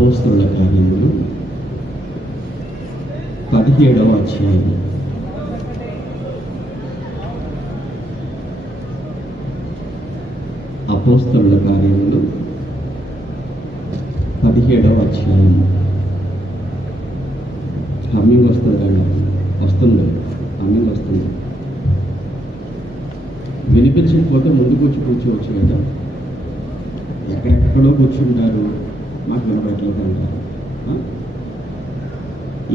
అపోస్తలుల కార్యములు 17వ అధ్యాయం. అపోస్తలుల కార్యములు 17వ అధ్యాయం. హమ్మింగ్ వస్తుంది కానీ వస్తుంది, హమ్మింగ్ వస్తుంది. వినిపించకపోతే ముందుకు వచ్చి కూర్చోవచ్చు కదా. ఎక్కడెక్కడో కూర్చుంటారు, మాకు వినపట్లేదు అంటారు.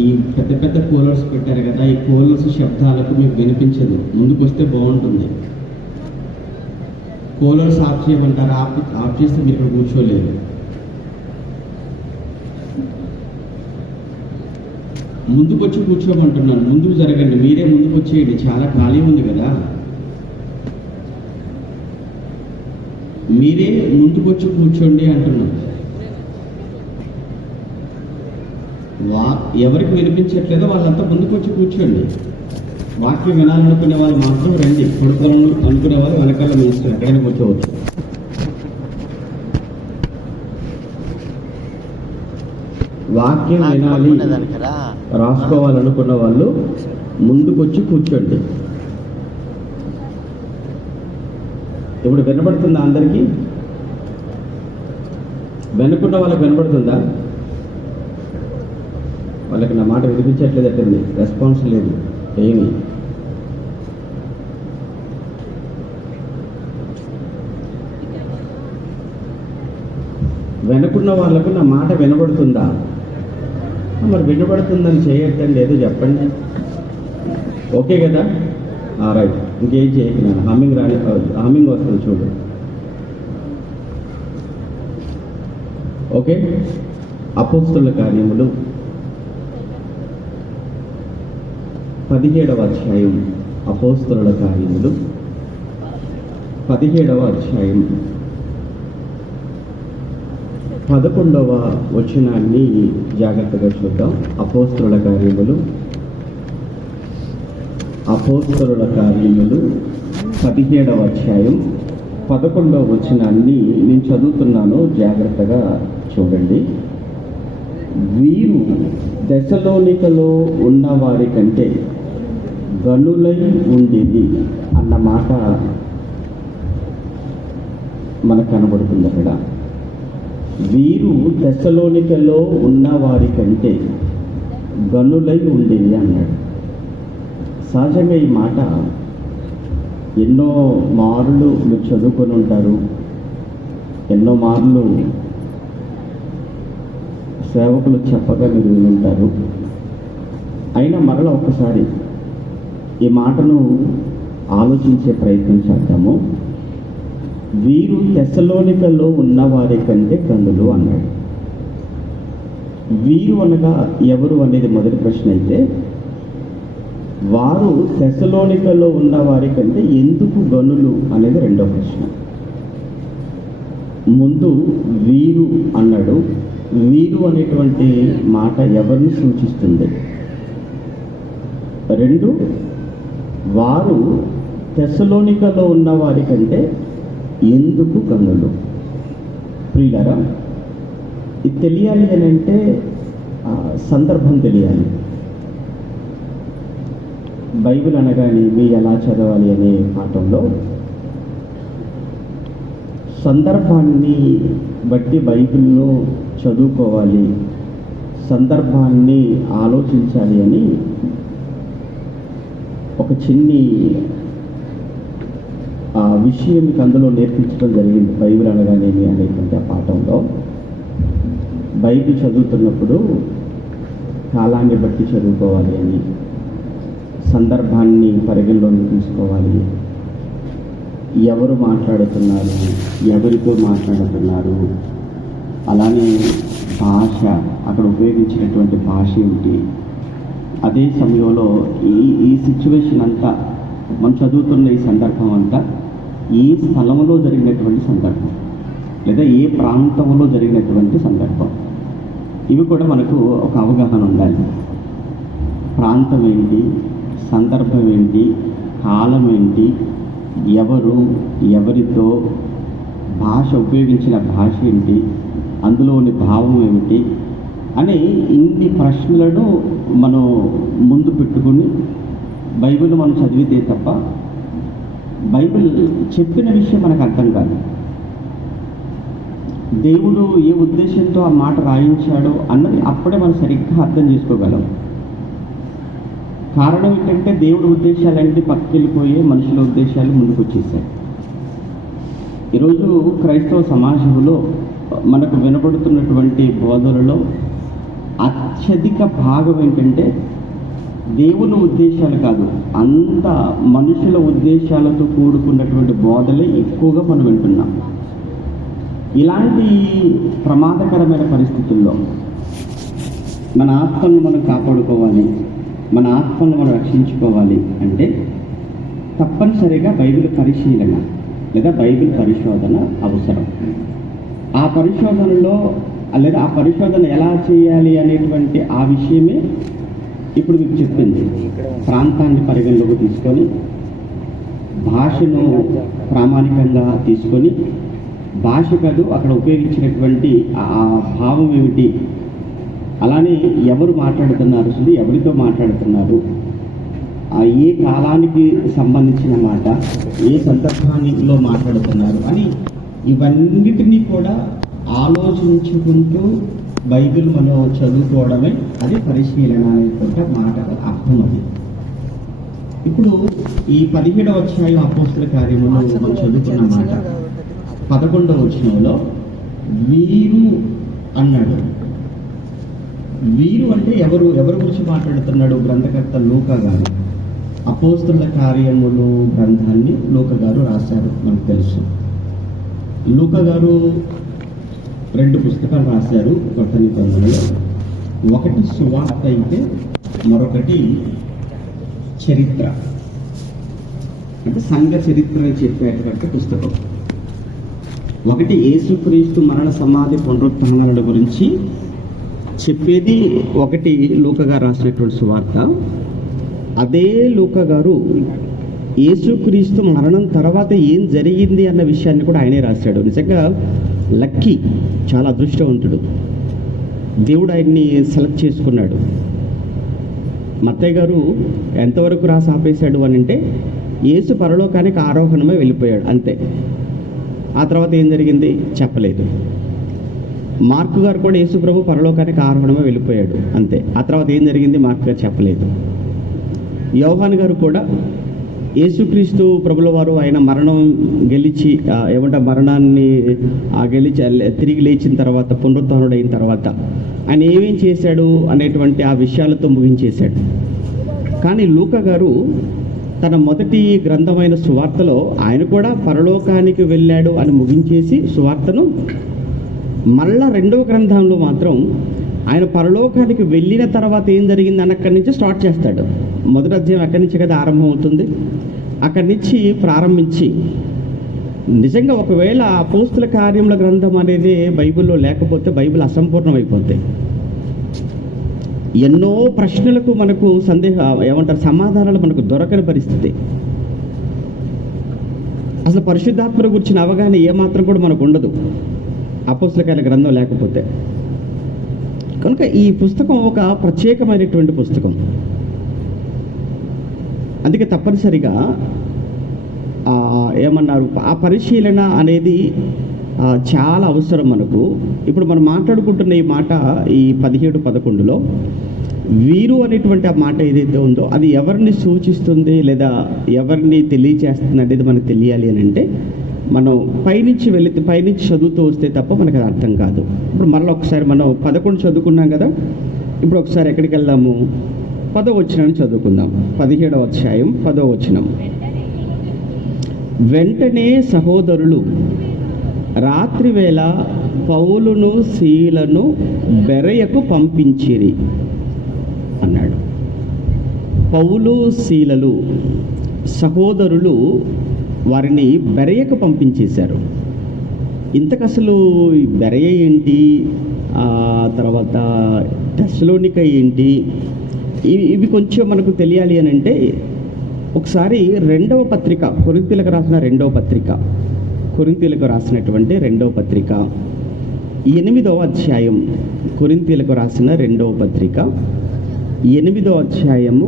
ఈ పెద్ద పెద్ద కూలర్స్ పెట్టారు కదా, ఈ కూలర్స్ శబ్దాలకు మీకు వినిపించదు. ముందుకు వస్తే బాగుంటుంది. కూలర్స్ ఆఫ్ చేయమంటారు, ఆఫ్ చేస్తే మీరు ఇక్కడ కూర్చోలేరు. ముందుకు వచ్చి కూర్చోమంటున్నాను, ముందుకు జరగండి, మీరే ముందుకు వచ్చేయండి, చాలా ఖాళీ ఉంది కదా. మీరే ముందుకు వచ్చి కూర్చోండి అంటున్నాను. ఎవరికి వినిపించట్లేదో వాళ్ళంతా ముందుకు వచ్చి కూర్చోండి. వాక్యం వినాలనుకునే వాళ్ళు మాత్రం రండి, కొడుకోవాలని అనుకునే వాళ్ళు వెనకాల మినిస్టర్ ఎక్కడైనా కూర్చోవచ్చు. వాక్యం వినాలి రాసుకోవాలనుకున్న వాళ్ళు ముందుకొచ్చి కూర్చోండి. ఇప్పుడు వినపడుతుందా అందరికీ? వెనుకున్న వాళ్ళకి వినపడుతుందా? వాళ్ళకి నా మాట వినిపించట్లేదు అట్టింది, రెస్పాన్స్ లేదు ఏమి. వెనుకున్న వాళ్ళకు నా మాట వినపడుతుందా? మరి వినపడుతుందని చేయొద్దండి, ఏదో చెప్పండి. ఓకే కదా, రైట్. ఇంకేం చేయకు, హమ్మింగ్ వస్తుంది చూడు. ఓకే. అపోస్తలుల కార్యములు 17వ అధ్యాయం. అపోస్తలుల కార్యములు 17వ అధ్యాయం 11వ వచనాన్ని జాగ్రత్తగా చూద్దాం. అపోస్తలుల కార్యములు 17వ అధ్యాయం 11వ వచనాన్ని నేను చదువుతున్నాను, జాగ్రత్తగా చూడండి. వీరు దెసలోనికలో ఉన్న వారి కంటే గనులై ఉండేది అన్న మాట మనకు కనబడుతుంది అక్కడ. వీరు దెసలోనికలో ఉన్న వారి కంటే గనులై ఉండేది అన్నాడు. సహజంగా ఈ మాట ఎన్నో మార్లు మీరు చదువుకొని ఉంటారు, ఎన్నో మార్లు సేవకులు చెప్పగా మీరు వినుంటారు. అయినా మరలా ఒక్కసారి ఈ మాటను ఆలోచించే ప్రయత్నం చేద్దాము. వీరు తెస్సలోనికలో ఉన్న వారి కంటే గనులు అన్నాడు. వీరు అనగా ఎవరు అనేది మొదటి ప్రశ్న అయితే, వారు తెస్సలోనికలో ఉన్న వారి కంటే ఎందుకు గనులు అనేది రెండో ప్రశ్న. ముందు వీరు అన్నాడు. వీరు అనేటువంటి మాట ఎవరిని సూచిస్తుంది? రెండు, వారు తెస్సలోనికలో ఉన్న వారి కంటే ఎందుకు గనులు? ప్రియులారా, ఇది తెలియాలి అని అంటే సందర్భం తెలియాలి. బైబిల్ అనగానే మీ ఎలా చదవాలి అనే పాఠంలో సందర్భాన్ని బట్టి బైబిల్లో చదువుకోవాలి, సందర్భాన్ని ఆలోచించాలి అని ఒక చిన్ని విషయం మీకు అందులో నేర్పించడం జరిగింది. బైబిల్ అనగానేమి అనేటువంటి ఆ పాఠంలో బైబిల్ చదువుతున్నప్పుడు కాలాన్ని బట్టి చదువుకోవాలి అని, సందర్భాన్ని పరిగణలోకి తీసుకోవాలి, ఎవరు మాట్లాడుతున్నారు, ఎవరితో మాట్లాడుతున్నారు, అలానే భాష, అక్కడ ఉపయోగించినటువంటి భాష ఏమిటి, అదే సమయంలో ఈ సిచ్యువేషన్ అంతా మనం చదువుతున్న ఈ సందర్భం అంతా ఏ స్థలంలో జరిగినటువంటి సందర్భం లేదా ఏ ప్రాంతంలో జరిగినటువంటి సందర్భం, ఇవి కూడా మనకు ఒక అవగాహన ఉండాలి. ప్రాంతం ఏంటి, సందర్భం ఏంటి, కాలం ఏంటి, ఎవరు, ఎవరితో, భాష ఉపయోగించిన భాష ఏంటి, అందులోని భావం ఏమిటి అని ఇన్ని ప్రశ్నలను మనం ముందు పెట్టుకుని బైబిల్ మనం చదివితే తప్ప బైబిల్ చెప్పిన విషయం మనకు అర్థం కాదు. దేవుడు ఏ ఉద్దేశంతో ఆ మాట రాయించాడో అన్నది అప్పుడే మనం సరిగ్గా అర్థం చేసుకోగలం. కారణం ఏంటంటే దేవుడి ఉద్దేశాలన్నీ పక్కకెళ్ళిపోయే మనుషుల ఉద్దేశాలు ముందుకు వచ్చేసాయి. ఈరోజు క్రైస్తవ సమాజంలో మనకు వినబడుతున్నటువంటి బోధనలో అత్యధిక భాగం ఏంటంటే దేవుని ఉద్దేశాలు కాదు, అంత మనుషుల ఉద్దేశాలతో కూడుకున్నటువంటి బోధలే ఎక్కువగా మనం వింటున్నాం. ఇలాంటి ప్రమాదకరమైన పరిస్థితుల్లో మన ఆత్మను మనం కాపాడుకోవాలి, మన ఆత్మను మనం రక్షించుకోవాలి అంటే తప్పనిసరిగా బైబిల్ పరిశీలన లేదా బైబిల్ పరిశోధన అవసరం. ఆ పరిశోధనలో లేదా ఆ పరిశోధన ఎలా చేయాలి అనేటువంటి ఆ విషయమే ఇప్పుడు మీకు చెప్పింది. ప్రాంతాన్ని పరిగణలోకి తీసుకొని, భాషను ప్రామాణికంగా తీసుకొని, భాష కాదు అక్కడ ఉపయోగించినటువంటి ఆ భావం ఏమిటి, అలానే ఎవరు మాట్లాడుతున్నారు, అసలు ఎవరితో మాట్లాడుతున్నారు, ఏ కాలానికి సంబంధించిన మాట, ఏ సందర్భానిలో మాట్లాడుతున్నారు అని ఇవన్నిటినీ కూడా ఆలోచించుకుంటూ బైబిల్ మనం చదువుకోవడమే అది పరిశీలన అనేటువంటి మాట అర్థం. అది ఇప్పుడు ఈ 17వ అధ్యాయం అపోస్తల కార్యములో మనం చదువుకున్న మాట 11వ వచనంలో వీరు అన్నాడు. వీరు అంటే ఎవరు గురించి మాట్లాడుతున్నాడు? గ్రంథకర్త లూకా గారు అపోస్తల కార్యములు గ్రంథాన్ని లూకా గారు రాశారు. మనకు తెలుసు లూకా గారు 2 పుస్తకాలు రాశారు కొత్త నిబంధనలో. ఒకటి సువార్త అయితే మరొకటి చరిత్ర, అంటే సంఘ చరిత్రని చెప్పేటువంటి పుస్తకం. ఒకటి యేసుక్రీస్తు మరణ సమాధి పునరుత్థానాల గురించి చెప్పేది, ఒకటి లూకా గారు రాసినటువంటి సువార్త. అదే లూకా గారు యేసుక్రీస్తు మరణం తర్వాత ఏం జరిగింది అన్న విషయాన్ని కూడా ఆయనే రాశాడు. నిజంగా లక్కీ, చాలా అదృష్టవంతుడు. దేవుడు ఆయన్ని సెలెక్ట్ చేసుకున్నాడు. మత్తయ్య గారు ఎంతవరకు రాసి ఆపేశాడు అని అంటే యేసు పరలోకానికి ఆరోహణమే వెళ్ళిపోయాడు అంతే. ఆ తర్వాత ఏం జరిగింది చెప్పలేదు. మార్కు గారు కూడా యేసు ప్రభు పరలోకానికి ఆరోహణమే వెళ్ళిపోయాడు అంతే. ఆ తర్వాత ఏం జరిగింది మార్కు గారు చెప్పలేదు. యోహాను గారు కూడా యేసుక్రీస్తు ప్రభుల వారు ఆయన మరణం గెలిచి మరణాన్ని గెలిచి తిరిగి లేచిన తర్వాత పునరుత్థానుడైన తర్వాత ఆయన ఏమేం చేశాడు అనేటువంటి ఆ విషయాలతో ముగించేశాడు. కానీ లూకా గారు తన మొదటి గ్రంథమైన సువార్తలో ఆయన కూడా పరలోకానికి వెళ్ళాడు అని ముగించేసి సువార్తను, మళ్ళా 2వ గ్రంథంలో మాత్రం ఆయన పరలోకానికి వెళ్ళిన తర్వాత ఏం జరిగింది అక్కడి నుంచి స్టార్ట్ చేస్తాడు. మొదటి అధ్యాయం అక్కడి నుంచి కదా ఆరంభం అవుతుంది. అక్కడి నుంచి ప్రారంభించి నిజంగా ఒకవేళ అపోస్తల కార్యముల గ్రంథం అనేది బైబిల్లో లేకపోతే బైబిల్ అసంపూర్ణమైపోతుంది. ఎన్నో ప్రశ్నలకు మనకు సమాధానాలు మనకు దొరకని పరిస్థితి. అసలు పరిశుద్ధాత్మల గురించిన అవగాహన ఏమాత్రం కూడా మనకు ఉండదు అపోస్తల కార్యాల గ్రంథం లేకపోతే. కనుక ఈ పుస్తకం ఒక ప్రత్యేకమైనటువంటి పుస్తకం. అందుకే తప్పనిసరిగా ఆ పరిశీలన అనేది చాలా అవసరం మనకు. ఇప్పుడు మనం మాట్లాడుకుంటున్న ఈ మాట ఈ 17-11లో వీరు అనేటువంటి ఆ మాట ఏదైతే ఉందో అది ఎవరిని సూచిస్తుంది లేదా ఎవరిని తెలియచేస్తుంది అనేది మనకు తెలియాలి అని అంటే మనం పైనుంచి చదువుతూ వస్తే తప్ప మనకు అది అర్థం కాదు. ఇప్పుడు మరలా ఒకసారి మనం 11 చదువుకున్నాం కదా, ఇప్పుడు ఒకసారి ఎక్కడికి వెళ్దాము? 10వ వచనాన్ని చదువుకుందాం. 17వ అధ్యాయం 10వ వచనం. వెంటనే సహోదరులు రాత్రివేళ పౌలును సీలను బెరయకు పంపించిరి అన్నాడు. పౌలు సీలలు సహోదరులు వారిని బెరయకు పంపించేశారు. ఇంతకసలు బెరయ ఏంటి, తర్వాత తెస్సలోనిక ఏంటి, ఇవి కొంచెం మనకు తెలియాలి అని అంటే ఒకసారి 2వ పత్రిక కొరింథీయులకు రాసినటువంటి 2వ పత్రిక 8వ అధ్యాయం, కొరింథీయులకు రాసిన 2వ పత్రిక 8వ అధ్యాయము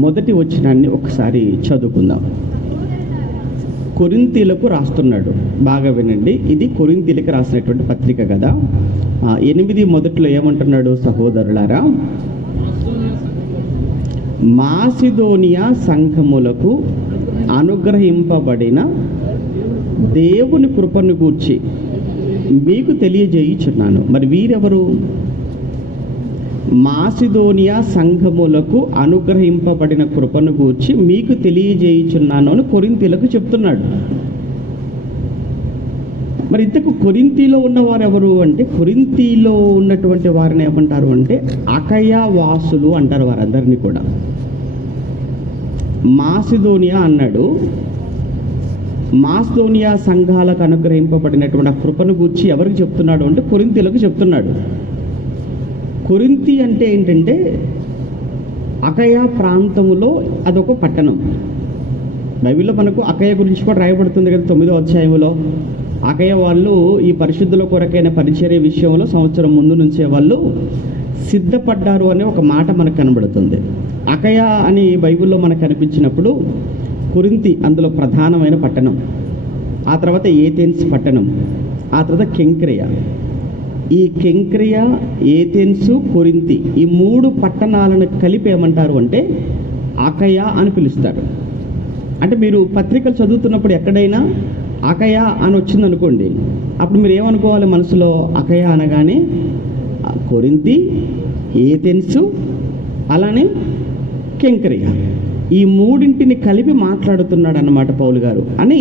మొదటి వచనాన్ని ఒకసారి చదువుకుందాం. కొరింథీయులకు రాస్తున్నాడు, బాగా వినండి. ఇది కొరింథీయులకు రాసినటువంటి పత్రిక కదా. 8 మొదట్లో ఏమంటున్నాడు? సహోదరులారా, మాసిదోనియా సంఘములకు అనుగ్రహింపబడిన దేవుని కృపను గూర్చి మీకు తెలియజేయుచున్నాను. మరి వీరెవరు? మాసిదోనియా సంఘములకు అనుగ్రహింపబడిన కృపను గూర్చి మీకు తెలియజేయుచున్నాను అని కొరింథీయులకు చెప్తున్నాడు. మరి ఇంతకు కొరింథీలో ఉన్నవారు ఎవరు అంటే, కొరింథీలో ఉన్నటువంటి వారిని ఏమంటారు అంటే అకయ వాసులు అంటారు వారందరినీ కూడా. మాసిదోనియా అన్నాడు. మాసిదోనియా సంఘాలకు అనుగ్రహింపబడినటువంటి ఆ కృపను గూర్చి ఎవరికి చెప్తున్నాడు అంటే కొరింథీయులకు చెప్తున్నాడు. కొరింథీ అంటే ఏంటంటే అకయ ప్రాంతములో అదొక పట్టణం. బైబిల్లో మనకు అకయ గురించి కూడా రాయబడుతుంది కదా 9వ అధ్యాయంలో. అకయ వాళ్ళు ఈ పరిశుద్ధుల కొరకైన పరిచర్య విషయంలో సంవత్సరం ముందు నుంచే వాళ్ళు సిద్ధపడ్డారు అనే ఒక మాట మనకు కనబడుతుంది. అకయ అని బైబిల్లో మనకు కనిపించినప్పుడు కొరింథీ అందులో ప్రధానమైన పట్టణం, ఆ తర్వాత ఏథెన్స్ పట్టణం, ఆ తర్వాత కెంక్రేయ. ఈ కెంక్రేయ, ఏథెన్సు, కొరింథీ ఈ 3 పట్టణాలను కలిపి ఏమంటారు అంటే అకయ అని పిలుస్తారు. అంటే మీరు పత్రికలు చదువుతున్నప్పుడు ఎక్కడైనా అకయ అని వచ్చిందనుకోండి, అప్పుడు మీరు ఏమనుకోవాలి మనసులో? అకయ అనగానే కొరింథీ, ఏథెన్సు, అలానే కెంక్రేయ, ఈ 3ంటిని కలిపి మాట్లాడుతున్నాడు అన్నమాట పౌలు గారు అని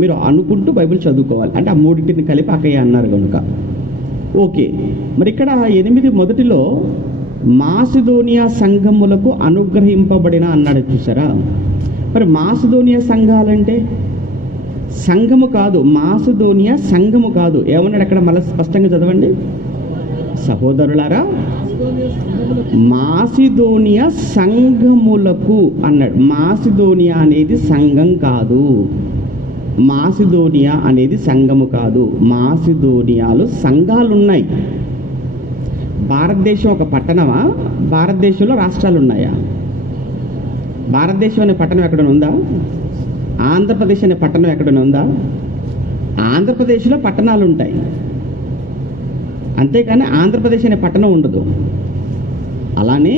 మీరు అనుకుంటూ బైబిల్ చదువుకోవాలి. అంటే ఆ 3ంటిని కలిపి అకయ అన్నారు కనుక. ఓకే, మరి ఇక్కడ 8 మొదటిలో మాసిదోనియా సంఘములకు అనుగ్రహింపబడిన అన్నాడు, చూసారా? మరి మాసిదోనియా సంఘాలంటే సంఘము కాదు, మాసిదోనియా సంఘము కాదు. ఏమన్నాడు అక్కడ? మళ్ళీ స్పష్టంగా చదవండి. సహోదరులారా, మాసిదోనియా సంఘములకు అన్నాడు. మాసిదోనియా అనేది సంఘం కాదు. మాసిదోనియా అనేది సంఘము కాదు. మాసిదోనియాలో సంఘాలు ఉన్నాయి. భారతదేశం ఒక పట్టణమా? భారతదేశంలో రాష్ట్రాలు ఉన్నాయా? భారతదేశం అనే పట్టణం ఎక్కడైనా ఉందా? ఆంధ్రప్రదేశ్ అనే పట్టణం ఎక్కడైనా ఉందా? ఆంధ్రప్రదేశ్లో పట్టణాలు ఉంటాయి, అంతేకాని ఆంధ్రప్రదేశ్ అనే పట్టణం ఉండదు. అలానే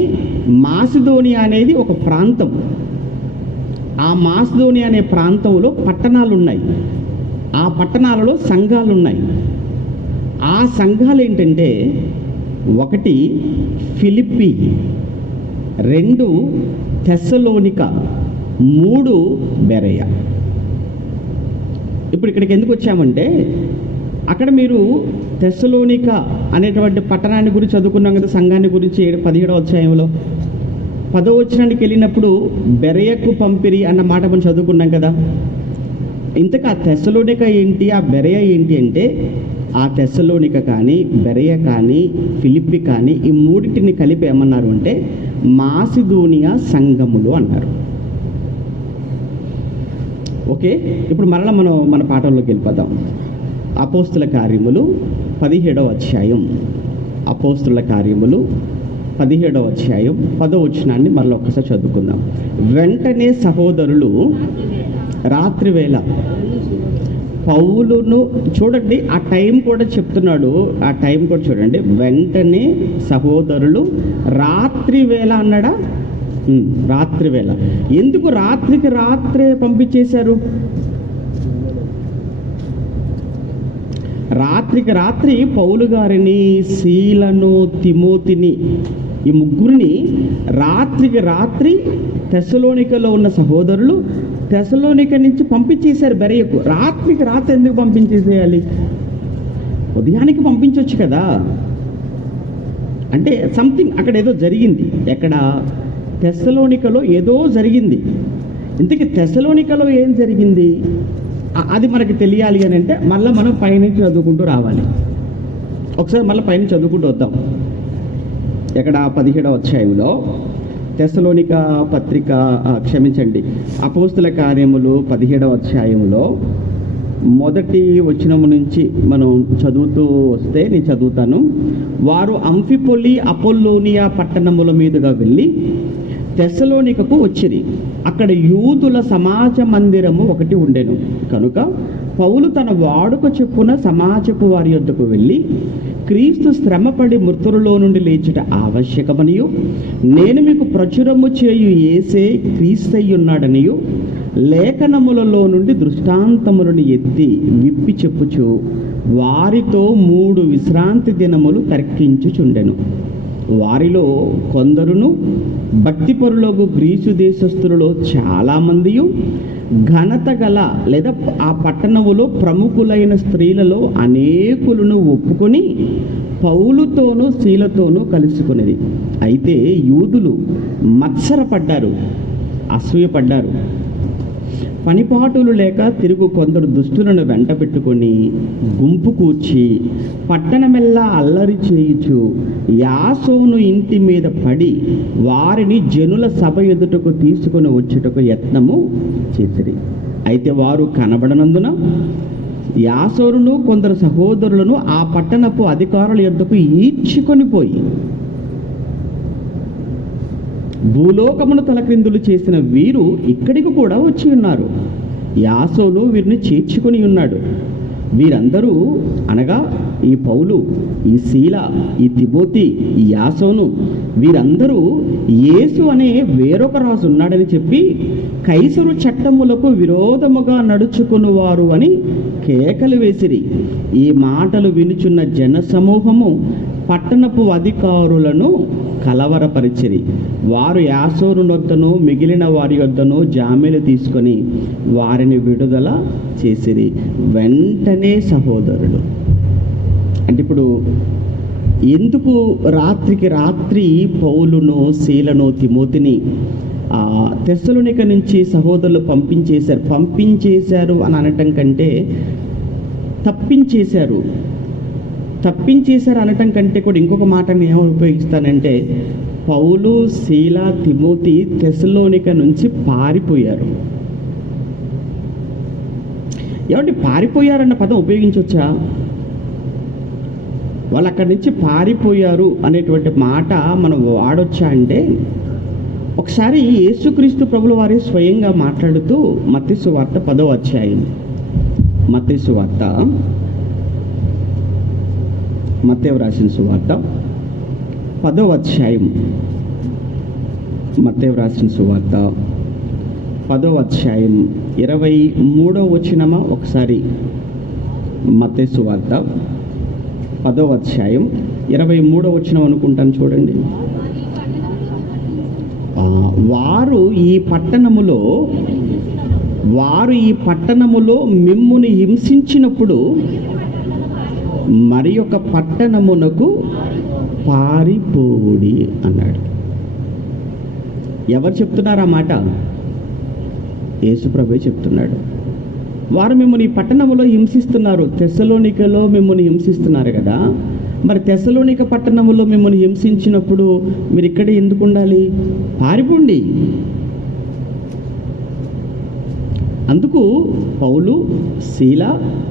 మాసిదోనియా అనేది ఒక ప్రాంతం. ఆ మాసిదోనియా అనే ప్రాంతంలో పట్టణాలు ఉన్నాయి, ఆ పట్టణాలలో సంఘాలు ఉన్నాయి. ఆ సంఘాలు ఏంటంటే 1 ఫిలిప్పి, 2 తెస్సలోనిక, 3 బెరయ. ఇప్పుడు ఇక్కడికి ఎందుకు వచ్చామంటే, అక్కడ మీరు తెస్సలోనిక అనేటువంటి పట్టణాన్ని గురించి చదువుకున్నాం కదా, సంఘాన్ని గురించి 17వ అధ్యాయంలో. 10వ వచనానికి వెళ్ళినప్పుడు బెరయకు పంపిరి అన్న మాట మనం చదువుకున్నాం కదా. ఇంతకు ఆ తెస్సలోనిక ఏంటి, ఆ బెరయ ఏంటి అంటే, ఆ తెస్సలోనిక కానీ, బెరయ కానీ, ఫిలిప్పి కానీ ఈ 3ంటిని కలిపి ఏమన్నారు అంటే మాసిదోనియా సంఘములు అన్నారు. ఓకే, ఇప్పుడు మరలా మనం మన పాఠంలోకి వెళ్ళిపోదాం. అపోస్తుల కార్యములు 17వ అధ్యాయం. అపోస్తుల కార్యములు 17వ అధ్యాయం 10వ వచనాన్ని మరలా ఒక్కసారి చదువుకుందాం. వెంటనే సహోదరులు రాత్రివేళ పౌలును, చూడండి ఆ టైం కూడా చెప్తున్నాడు, ఆ టైం కూడా చూడండి. వెంటనే సహోదరులు రాత్రివేళ అన్నాడా? రాత్రివేళ. ఎందుకు రాత్రికి రాత్రే పంపించేశారు? రాత్రికి రాత్రి పౌలు గారిని, శీలను, తిమోతిని, ఈ 3ని రాత్రికి రాత్రి తెస్సలోనికలో ఉన్న సహోదరులు తెస్సలోనిక నుంచి పంపించేశారు బెరయకు. రాత్రికి రాత్రి ఎందుకు పంపించేసేయాలి? ఉదయానికి పంపించవచ్చు కదా. అంటే సంథింగ్ అక్కడ ఏదో జరిగింది. ఎక్కడ? తెస్సలోనికలో ఏదో జరిగింది. ఇంతకీ తెస్సలోనికలో ఏం జరిగింది అది మనకి తెలియాలి అని అంటే మళ్ళీ మనం పైనుంచి చదువుకుంటూ రావాలి. ఒకసారి మళ్ళీ పైనుంచి చదువుకుంటూ వద్దాం. ఎక్కడ? 17వ అధ్యాయంలో తెస్సలోనిక పత్రిక, క్షమించండి, అపోస్తుల కార్యములు 17వ అధ్యాయంలో మొదటి వచనము నుంచి మనం చదువుతూ వస్తే నేను చదువుతాను. వారు అంఫిపొలి అపోల్లోనియా పట్టణముల మీదుగా వెళ్ళి తెస్సలోనికకు వచ్చిరి. అక్కడ యూదుల సమాజ మందిరము ఒకటి ఉండెను కనుక పౌలు తన వాడుక చొప్పున సమాజపు వారి యొద్దకు వెళ్ళి, క్రీస్తు శ్రమపడి మృతులలో నుండి లేచుట ఆవశ్యకమనియు, నేను మీకు ప్రచురము చేయు యేసే క్రీస్తయ్యున్నాడనియు లేఖనములలో నుండి దృష్టాంతములను ఎత్తి విప్పి చెప్పుచు వారితో 3 విశ్రాంతి దినములు తర్కించుచుండెను. వారిలో కొందరును భక్తిపరులకు గ్రీసు దేశస్థులలో చాలామందియు ఘనత గల లేదా ఆ పట్టణములో ప్రముఖులైన స్త్రీలలో అనేకులను ఒప్పుకొని పౌలుతోనూ శీలతోనూ కలుసుకునేది. అయితే యూదులు మత్సరపడ్డారు, అసూయపడ్డారు. పనిపాటులు లేక తిరుగు కొందరు దుష్టులను వెంట పెట్టుకొని గుంపు కూర్చి పట్టణమెల్లా అల్లరి చేయుచు యాసోను ఇంటి మీద పడి వారిని జనుల సభ ఎదుటకు తీసుకొని వచ్చుటకు యత్నము చేసిరి. అయితే వారు కనబడనందున యాసోనును కొందరు సహోదరులను ఆ పట్టణపు అధికారుల యొద్దకు ఈడ్చుకొని పోయి భూలోకమును తలక్రిందులు చేసిన వీరు ఇక్కడికి కూడా వచ్చి ఉన్నారు. యాసోను వీరిని చేర్చుకొని ఉన్నాడు. వీరందరూ అనగా ఈ పౌలు, ఈ శీల, ఈ తిమోతి, ఈ యాసోను వీరందరూ యేసు అనే వేరొక రాజు ఉన్నాడని చెప్పి కైసరు చట్టములకు విరోధముగా నడుచుకునివారు అని కేకలు వేసిరి. ఈ మాటలు వినుచున్న జనసమూహము పట్టణపు అధికారులను కలవరపరిచిరి. వారు యాసోను వద్దను మిగిలిన వారి వద్దను జామీలు తీసుకొని వారిని విడుదల చేసిరి. వెంటనే సహోదరులు అంటే ఇప్పుడు ఎందుకు రాత్రికి రాత్రి పౌలును శీలను తిమోతిని తెస్సలోనిక నుంచి సహోదరులు పంపించేశారు అని అనటం కంటే తప్పించేశారు అనటం కంటే కూడా ఇంకొక మాటని ఏమని ఉపయోగిస్తానంటే పౌలు శీల తిమోతి తెస్సలోనిక నుంచి పారిపోయారు. ఏమంటే పారిపోయారన్న పదం ఉపయోగించవచ్చా? వాళ్ళు అక్కడి నుంచి పారిపోయారు అనేటువంటి మాట మనం వాడొచ్చా అంటే, ఒకసారి యేసుక్రీస్తు ప్రభుల వారి స్వయంగా మాట్లాడుతూ మత్తయి సువార్త 10వ అధ్యాయం, మత్తయి వ్రాసిన సువార్త 10వ అధ్యాయం, మత్తయి వ్రాసిన సువార్త 10వ అధ్యాయం 23వ వచనమా? ఒకసారి మత్తయి సువార్త 10వ అధ్యాయం 23వ వచనం అనుకుంటాను, చూడండి. వారు ఈ పట్టణములో మిమ్ముని హింసించినప్పుడు మరి ఒక పట్టణమునకు పారిపోవుడి అన్నాడు. ఎవరు చెప్తున్నారు ఆ మాట? యేసుప్రభువే చెప్తున్నాడు. వారు మిమ్మల్ని ఈ పట్టణములో హింసిస్తున్నారు, తెస్సలోనికలో మిమ్మల్ని హింసిస్తున్నారు కదా, మరి తెస్సలోనిక పట్టణములో మిమ్మల్ని హింసించినప్పుడు మీరు ఇక్కడే ఎందుకు ఉండాలి? పారిపోండి. అందుకు పౌలు, శీల,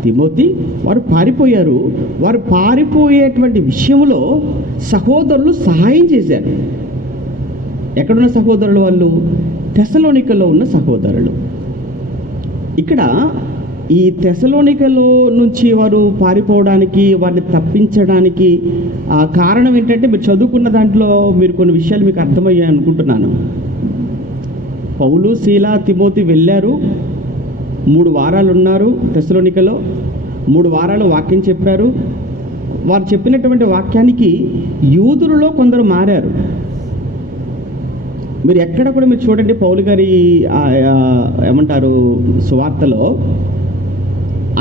తిమోతి వారు పారిపోయారు. వారు పారిపోయేటువంటి విషయంలో సహోదరులు సహాయం చేశారు. ఎక్కడున్న సహోదరులు? వాళ్ళు తెస్సలోనికలో ఉన్న సహోదరులు. ఇక్కడ ఈ తెస్సలోనికలో నుంచి వారు పారిపోవడానికి, వారిని తప్పించడానికి కారణం ఏంటంటే, మీరు చదువుకున్న దాంట్లో మీరు కొన్ని విషయాలు మీకు అర్థమయ్యాయి అనుకుంటున్నాను. పౌలు, శీల, తిమోతి వెళ్ళారు, 3 వారాలు ఉన్నారు తెస్సలోనికలో, 3 వారాలు వాక్యం చెప్పారు. వారు చెప్పినటువంటి వాక్యానికి యూదులలో కొందరు మారారు. మీరు ఎక్కడ కూడా మీరు చూడండి, పౌలు గారి ఏమంటారు సువార్తలో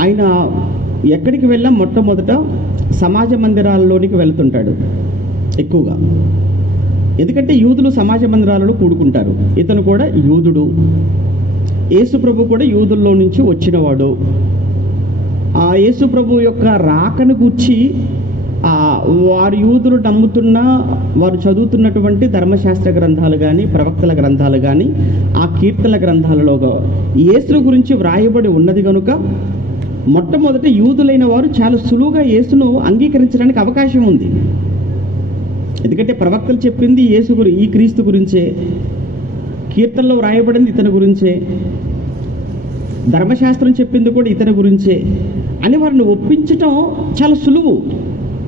ఆయన ఎక్కడికి వెళ్ళా మొట్టమొదట సమాజ మందిరాల్లోనికి వెళ్తుంటాడు ఎక్కువగా. ఎందుకంటే యూదులు సమాజ మందిరాలలో కూడుకుంటారు. ఇతను కూడా యూదుడు, యేసు ప్రభు కూడా యూదుల్లో నుంచి వచ్చినవాడు. ఆ యేసు ప్రభు యొక్క రాకను గూర్చి వారు యూదులు నమ్ముతున్న, వారు చదువుతున్నటువంటి ధర్మశాస్త్ర గ్రంథాలు కానీ, ప్రవక్తల గ్రంథాలు కానీ, ఆ కీర్తన గ్రంథాలలో యేసు గురించి వ్రాయబడి ఉన్నది కనుక మొట్టమొదట యూదులైన వారు చాలా సులువుగా యేసును అంగీకరించడానికి అవకాశం ఉంది. ఎందుకంటే ప్రవక్తలు చెప్పింది ఈ క్రీస్తు గురించే, కీర్తనలో వ్రాయబడింది ఇతని గురించే, ధర్మశాస్త్రం చెప్పింది కూడా ఇతని గురించే అని వారిని ఒప్పించటం చాలా సులువు.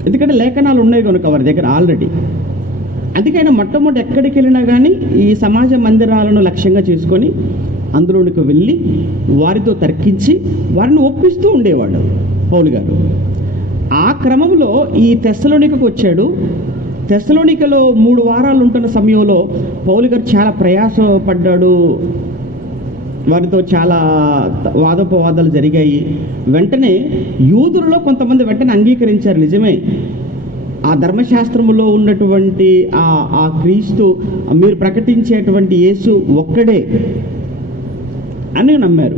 ఎందుకంటే లేఖనాలు ఉన్నాయి కనుక వారి దగ్గర ఆల్రెడీ. అందుకైనా మొట్టమొదటి ఎక్కడికి వెళ్ళినా కానీ ఈ సమాజ మందిరాలను లక్ష్యంగా చేసుకొని అందులోనికి వెళ్ళి వారితో తర్కించి వారిని ఒప్పిస్తూ ఉండేవాడు పౌలు గారు. ఆ క్రమంలో ఈ తెస్సలోనికకు వచ్చాడు. తెస్సలోనికలో 3 వారాలు ఉంటున్న సమయంలో పౌలు గారు చాలా ప్రయాసపడ్డాడు. వారితో చాలా వాదోపవాదాలు జరిగాయి. వెంటనే యూదులలో కొంతమంది వెంటనే అంగీకరించారు. నిజమే, ఆ ధర్మశాస్త్రములో ఉన్నటువంటి ఆ క్రీస్తు, మీరు ప్రకటించేటువంటి యేసు ఒక్కడే అని నమ్మారు.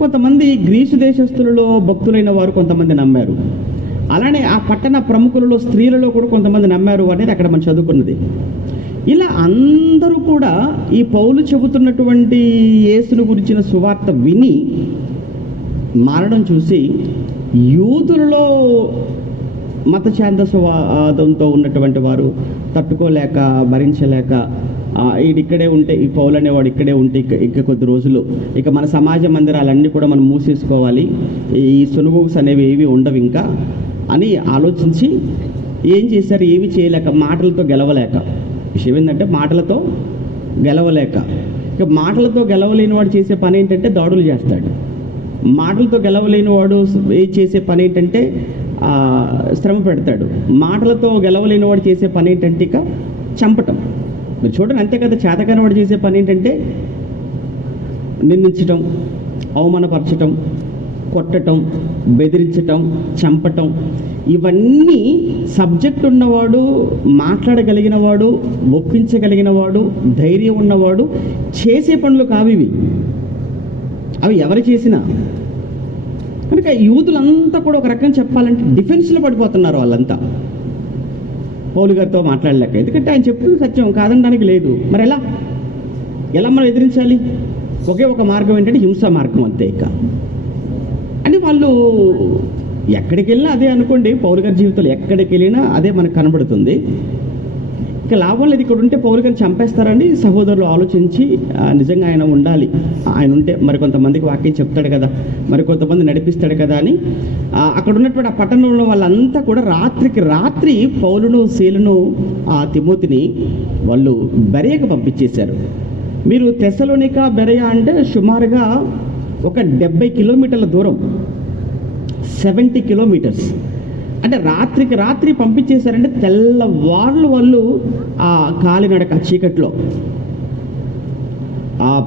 కొంతమంది గ్రీసు దేశస్తులలో భక్తులైన వారు కొంతమంది నమ్మారు. అలానే ఆ పట్టణ ప్రముఖులలో స్త్రీలలో కూడా కొంతమంది నమ్మారు అనేది అక్కడ మనం చదువుకున్నది. ఇలా అందరూ కూడా ఈ పౌలు చెబుతున్నటువంటి యేసును గురించిన సువార్త విని మారడం చూసి యూదులలో మత ఛాందసవాదంతో ఉన్నటువంటి వారు తట్టుకోలేక భరించలేక ఇక్కడే ఉంటే, ఈ పౌలు అనేవాడు ఇక్కడే ఉంటే ఇక కొద్ది రోజులు ఇక మన సమాజ మందిరాలన్నీ కూడా మనం మూసేసుకోవాలి, ఈ సునుగోగ్స్ అనేవి ఏవి ఉండవు ఇంకా అని ఆలోచించి ఏం చేశారు, ఏవి చేయలేక, మాటలతో గెలవలేక. విషయం ఏంటంటే మాటలతో గెలవలేక, ఇక మాటలతో గెలవలేని వాడు చేసే పని ఏంటంటే దాడులు చేస్తాడు. మాటలతో గెలవలేని వాడు చేసే పని ఏంటంటే శ్రమ పెడతాడు. మాటలతో గెలవలేని వాడు చేసే పని ఏంటంటే ఇక చంపటం. మీరు చూడండి, అంతే కదా. చేతకాని వాడు చేసే పని ఏంటంటే నిందించటం, అవమానపరచటం, కొట్టటం, బెదిరించటం, చంపటం. ఇవన్నీ సబ్జెక్ట్ ఉన్నవాడు, మాట్లాడగలిగిన వాడు, ఒప్పించగలిగిన వాడు, ధైర్యం ఉన్నవాడు చేసే పనులు కావివి. అవి ఎవరు చేసినా. కనుక యూదులంతా కూడా ఒక రకంగా చెప్పాలంటే డిఫెన్స్లో పడిపోతున్నారు వాళ్ళంతా పౌలు గారితో మాట్లాడలేక. ఎందుకంటే ఆయన చెప్తుంది సత్యం, కాదనడానికి లేదు. మరి ఎలా మనం ఎదిరించాలి? ఒకే ఒక మార్గం ఏంటంటే హింసా మార్గం, అంతే. ఇక అని వాళ్ళు ఎక్కడికి వెళ్ళినా అదే అనుకోండి. పౌలు గారి జీవితంలో ఎక్కడికి వెళ్ళినా అదే మనకు కనబడుతుంది. ఇక లాభం లేదు, ఇక్కడ ఉంటే పౌలు గారిని చంపేస్తారని సహోదరులు ఆలోచించి నిజంగా ఆయన ఉండాలి, ఆయన ఉంటే మరి కొంతమందికి వాక్యం చెప్తాడు కదా, మరి కొంతమంది నడిపిస్తాడు కదా అని అక్కడ ఉన్నటువంటి ఆ పట్టణంలో వాళ్ళంతా కూడా రాత్రికి రాత్రి పౌలును, శీలను, తిమోతిని వాళ్ళు బెరయకు పంపించేశారు. మీరు తెస్సలోనిక బెరయ అంటే సుమారుగా ఒక 70 కిలోమీటర్ల దూరం, 70 కిలోమీటర్స్. అంటే రాత్రికి రాత్రి పంపించేశారంటే తెల్లవార్లు వాళ్ళు ఆ కాలినడక చీకట్లో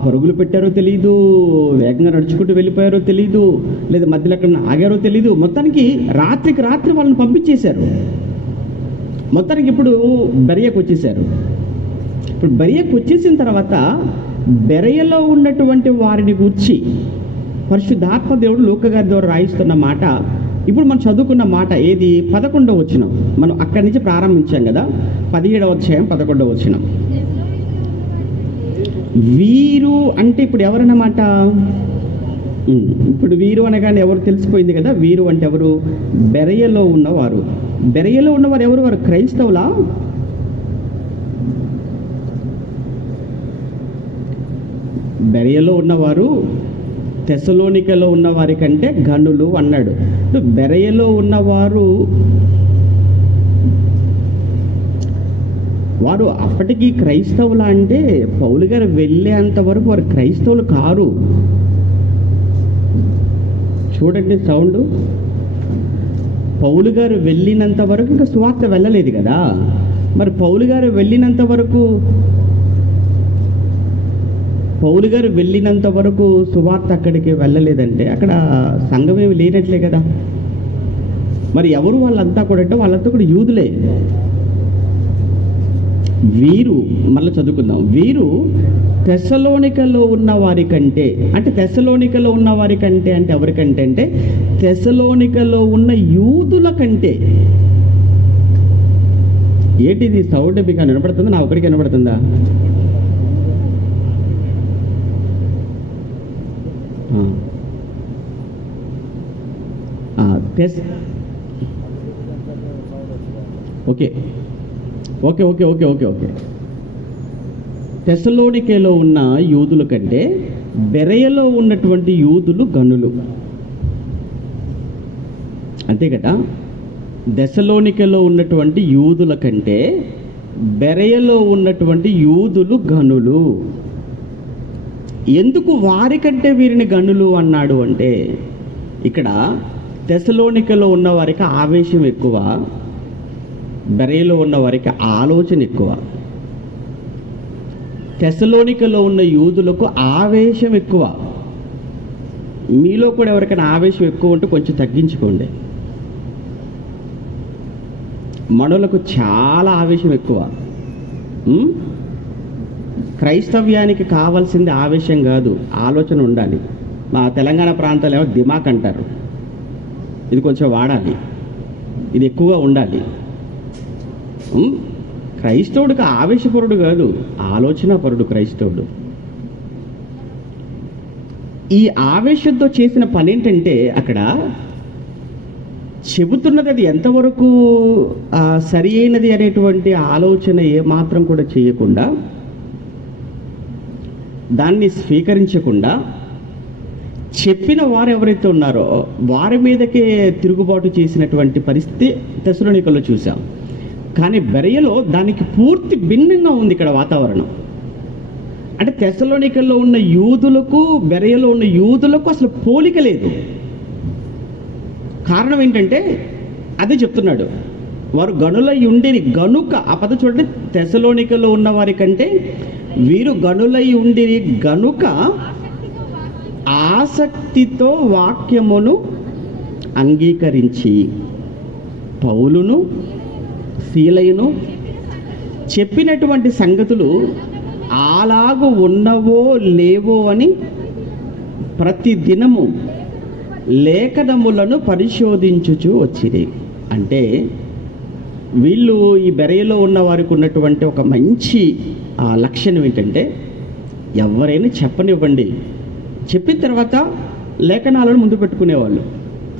పరుగులు పెట్టారో తెలీదు, వేగంగా నడుచుకుంటూ వెళ్ళిపోయారో తెలీదు, లేదా మధ్యలో ఎక్కడ ఆగారో తెలీదు. మొత్తానికి రాత్రికి రాత్రి వాళ్ళని పంపించేశారు. మొత్తానికి ఇప్పుడు బెరయకు వచ్చేసారు. ఇప్పుడు బెరయకు వచ్చేసిన తర్వాత బెరయలో ఉన్నటువంటి వారిని గూర్చి పరిశుద్ధాత్మ దేవుడు లూకా గారి ద్వారా రాయిస్తున్న మాట ఇప్పుడు మనం చదువుకున్న మాట ఏది? 11వ వచనం. మనం అక్కడి నుంచి ప్రారంభించాం కదా, 17వ అధ్యాయం 11వ వచనం. వీరు అంటే ఇప్పుడు ఎవరన్నమాట? ఇప్పుడు వీరు అనగానే ఎవరు తెలిసిపోయింది కదా. వీరు అంటే ఎవరు? బెరయలో ఉన్నవారు. బెరయలో ఉన్నవారు ఎవరు? వారు క్రైస్తవులా? బెరయలో ఉన్నవారు తెస్సలోనికలో ఉన్న వారి కంటే గనులు అన్నాడు. బెరయలో ఉన్నవారు వారు అప్పటికీ క్రైస్తవులు అంటే పౌలు గారు వెళ్ళేంత వరకు వారు క్రైస్తవులు కారు. చూడండి సౌండ్. పౌలు గారు వెళ్ళినంత వరకు ఇంకా సువార్త వెళ్ళలేదు కదా. మరి పౌలు గారు వెళ్ళినంత వరకు సువార్త అక్కడికి వెళ్ళలేదంటే అక్కడ సంఘం ఏమి లేనట్లే కదా. మరి ఎవరు వాళ్ళంతా కూడా అంటే వాళ్ళంతా కూడా యూదులే. వీరు మళ్ళీ చదువుకుందాం. వీరు తెస్సలోనికలో ఉన్న వారి కంటే అంటే తెస్సలోనికలో ఉన్న వారి కంటే అంటే ఎవరికంటే అంటే తెస్సలోనికలో ఉన్న యూదుల కంటే. ఏంటిది సౌండ్? మీకు వినపడుతుందా? నా ఒకరికి వినపడుతుందా? Okay okay okay okay okay okay తెస్సలోనికేలో ఉన్న యూదుల కంటే బెరయలో ఉన్నటువంటి యూదులు గనులు, అంతే కదా. తెస్సలోనికేలో ఉన్నటువంటి యూదుల కంటే బెరయలో ఉన్నటువంటి యూదులు గనులు. ఎందుకు వారికంటే వీరిని గనులు అన్నాడు అంటే, ఇక్కడ తెస్సలోనికేలో ఉన్న వారికి ఆవేశం ఎక్కువ, బెరయలో ఉన్న వారికి ఆలోచన ఎక్కువ. తెస్సలోనికేలో ఉన్న యూదులకు ఆవేశం ఎక్కువ. మీలో కూడా ఎవరికైనా ఆవేశం ఎక్కువ ఉంటే కొంచెం తగ్గించుకోండి. మనలకు చాలా ఆవేశం ఎక్కువ. క్రైస్తవ్యానికి కావాల్సింది ఆవేశం కాదు, ఆలోచన ఉండాలి. మా తెలంగాణ ప్రాంతాలు ఏమో దిమాక్ అంటారు, ఇది కొంచెం వాడాలి, ఇది ఎక్కువగా ఉండాలి. క్రైస్తవుడికి ఆవేశపరుడు కాదు, ఆలోచనాపరుడు క్రైస్తవుడు. ఈ ఆవేశంతో చేసిన పని ఏంటంటే, అక్కడ చెబుతున్నది అది ఎంతవరకు సరి అయినది అనేటువంటి ఆలోచన ఏమాత్రం కూడా చేయకుండా, దాన్ని స్వీకరించకుండా, చెప్పిన వారు ఎవరైతే ఉన్నారో వారి మీదకే తిరుగుబాటు చేసినటువంటి పరిస్థితి తెస్సలోనికేలో చూసాం. కానీ బెరయలో దానికి పూర్తి భిన్నంగా ఉంది ఇక్కడ వాతావరణం. అంటే తెస్సలోనికేలో ఉన్న యూదులకు బెరయలో ఉన్న యూదులకు అసలు పోలిక లేదు. కారణం ఏంటంటే అదే చెప్తున్నాడు, వారు గనులై ఉండిరి గనుక, ఆ పద చూడండి, తెస్సలోనికేలో ఉన్న వారి కంటే వీరు గనులై ఉండిరి గనుక ఆసక్తితో వాక్యమును అంగీకరించి పౌలును సీలయును చెప్పినటువంటి సంగతులు అలాగూ ఉన్నవో లేవో అని ప్రతి దినము లేఖనములను పరిశోధించుచు వచ్చింది. అంటే వీళ్ళు ఈ బెరయలో ఉన్న వారికి ఉన్నటువంటి ఒక మంచి లక్షణం ఏంటంటే, ఎవరైనా చెప్పనివ్వండి, చెప్పిన తర్వాత లేఖనాలను ముందు పెట్టుకునేవాళ్ళు.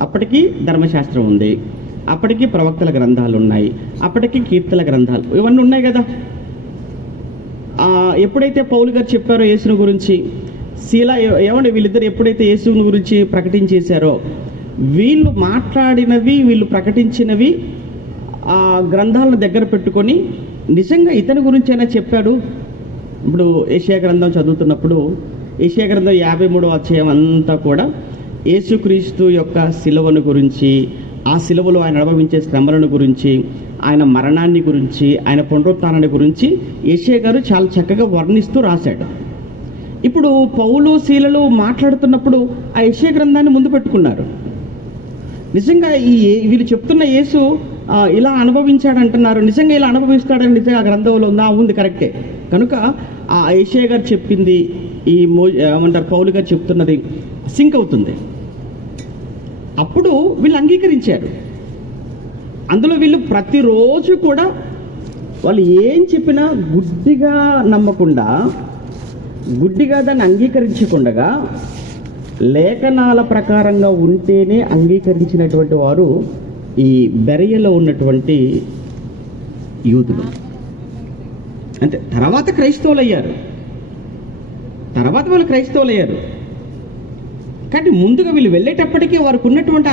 అప్పటికి ధర్మశాస్త్రం ఉంది, అప్పటికి ప్రవక్తల గ్రంథాలు ఉన్నాయి, అప్పటికి కీర్తన గ్రంథాలు ఇవన్నీ ఉన్నాయి కదా. ఎప్పుడైతే పౌలు గారు చెప్పారో యేసుని గురించి, శీల ఏమంటే వీళ్ళిద్దరు ఎప్పుడైతే యేసుని గురించి ప్రకటించేశారో, వీళ్ళు మాట్లాడినవి వీళ్ళు ప్రకటించినవి ఆ గ్రంథాలను దగ్గర పెట్టుకొని నిజంగా ఇతని గురించి అయినా చెప్పాడు. ఇప్పుడు యెషయా గ్రంథం చదువుతున్నప్పుడు యెషయా గ్రంథం 53వ అధ్యాయం అంతా కూడా యేసుక్రీస్తు యొక్క శిలువను గురించి, ఆ శిలువలో ఆయన అనుభవించే శ్రమలను గురించి, ఆయన మరణాన్ని గురించి, ఆయన పునరుత్థానాన్ని గురించి యెషయా గారు చాలా చక్కగా వర్ణిస్తూ రాశాడు. ఇప్పుడు పౌలు శీలలు మాట్లాడుతున్నప్పుడు ఆ యెషయా గ్రంథాన్ని ముందు పెట్టుకున్నారు. నిజంగా వీళ్ళు చెప్తున్న యేసు ఇలా అనుభవించాడు అంటున్నారు, నిజంగా ఇలా అనుభవిస్తాడని నిజంగా ఆ గ్రంథంలో ఉందా? ఉంది, కరెక్టే. కనుక ఆ యెషయా గారు చెప్పింది ఏమంటారు పౌలు గారు చెప్తున్నది సింక్ అవుతుంది. అప్పుడు వీళ్ళు అంగీకరించారు. అందులో వీళ్ళు ప్రతిరోజు కూడా వాళ్ళు ఏం చెప్పినా గుడ్డిగా నమ్మకుండా, గుడ్డిగా దాన్ని అంగీకరించకుండా లేఖనాల ప్రకారంగా ఉంటేనే అంగీకరించినటువంటి వారు ఈ బెరయలో ఉన్నటువంటి యూదులు. అంతే. తర్వాత క్రైస్తవులు అయ్యారు, తర్వాత వాళ్ళు క్రైస్తవులు అయ్యారు. కానీ ముందుగా వీళ్ళు వెళ్ళేటప్పటికీ వారికి ఉన్నటువంటి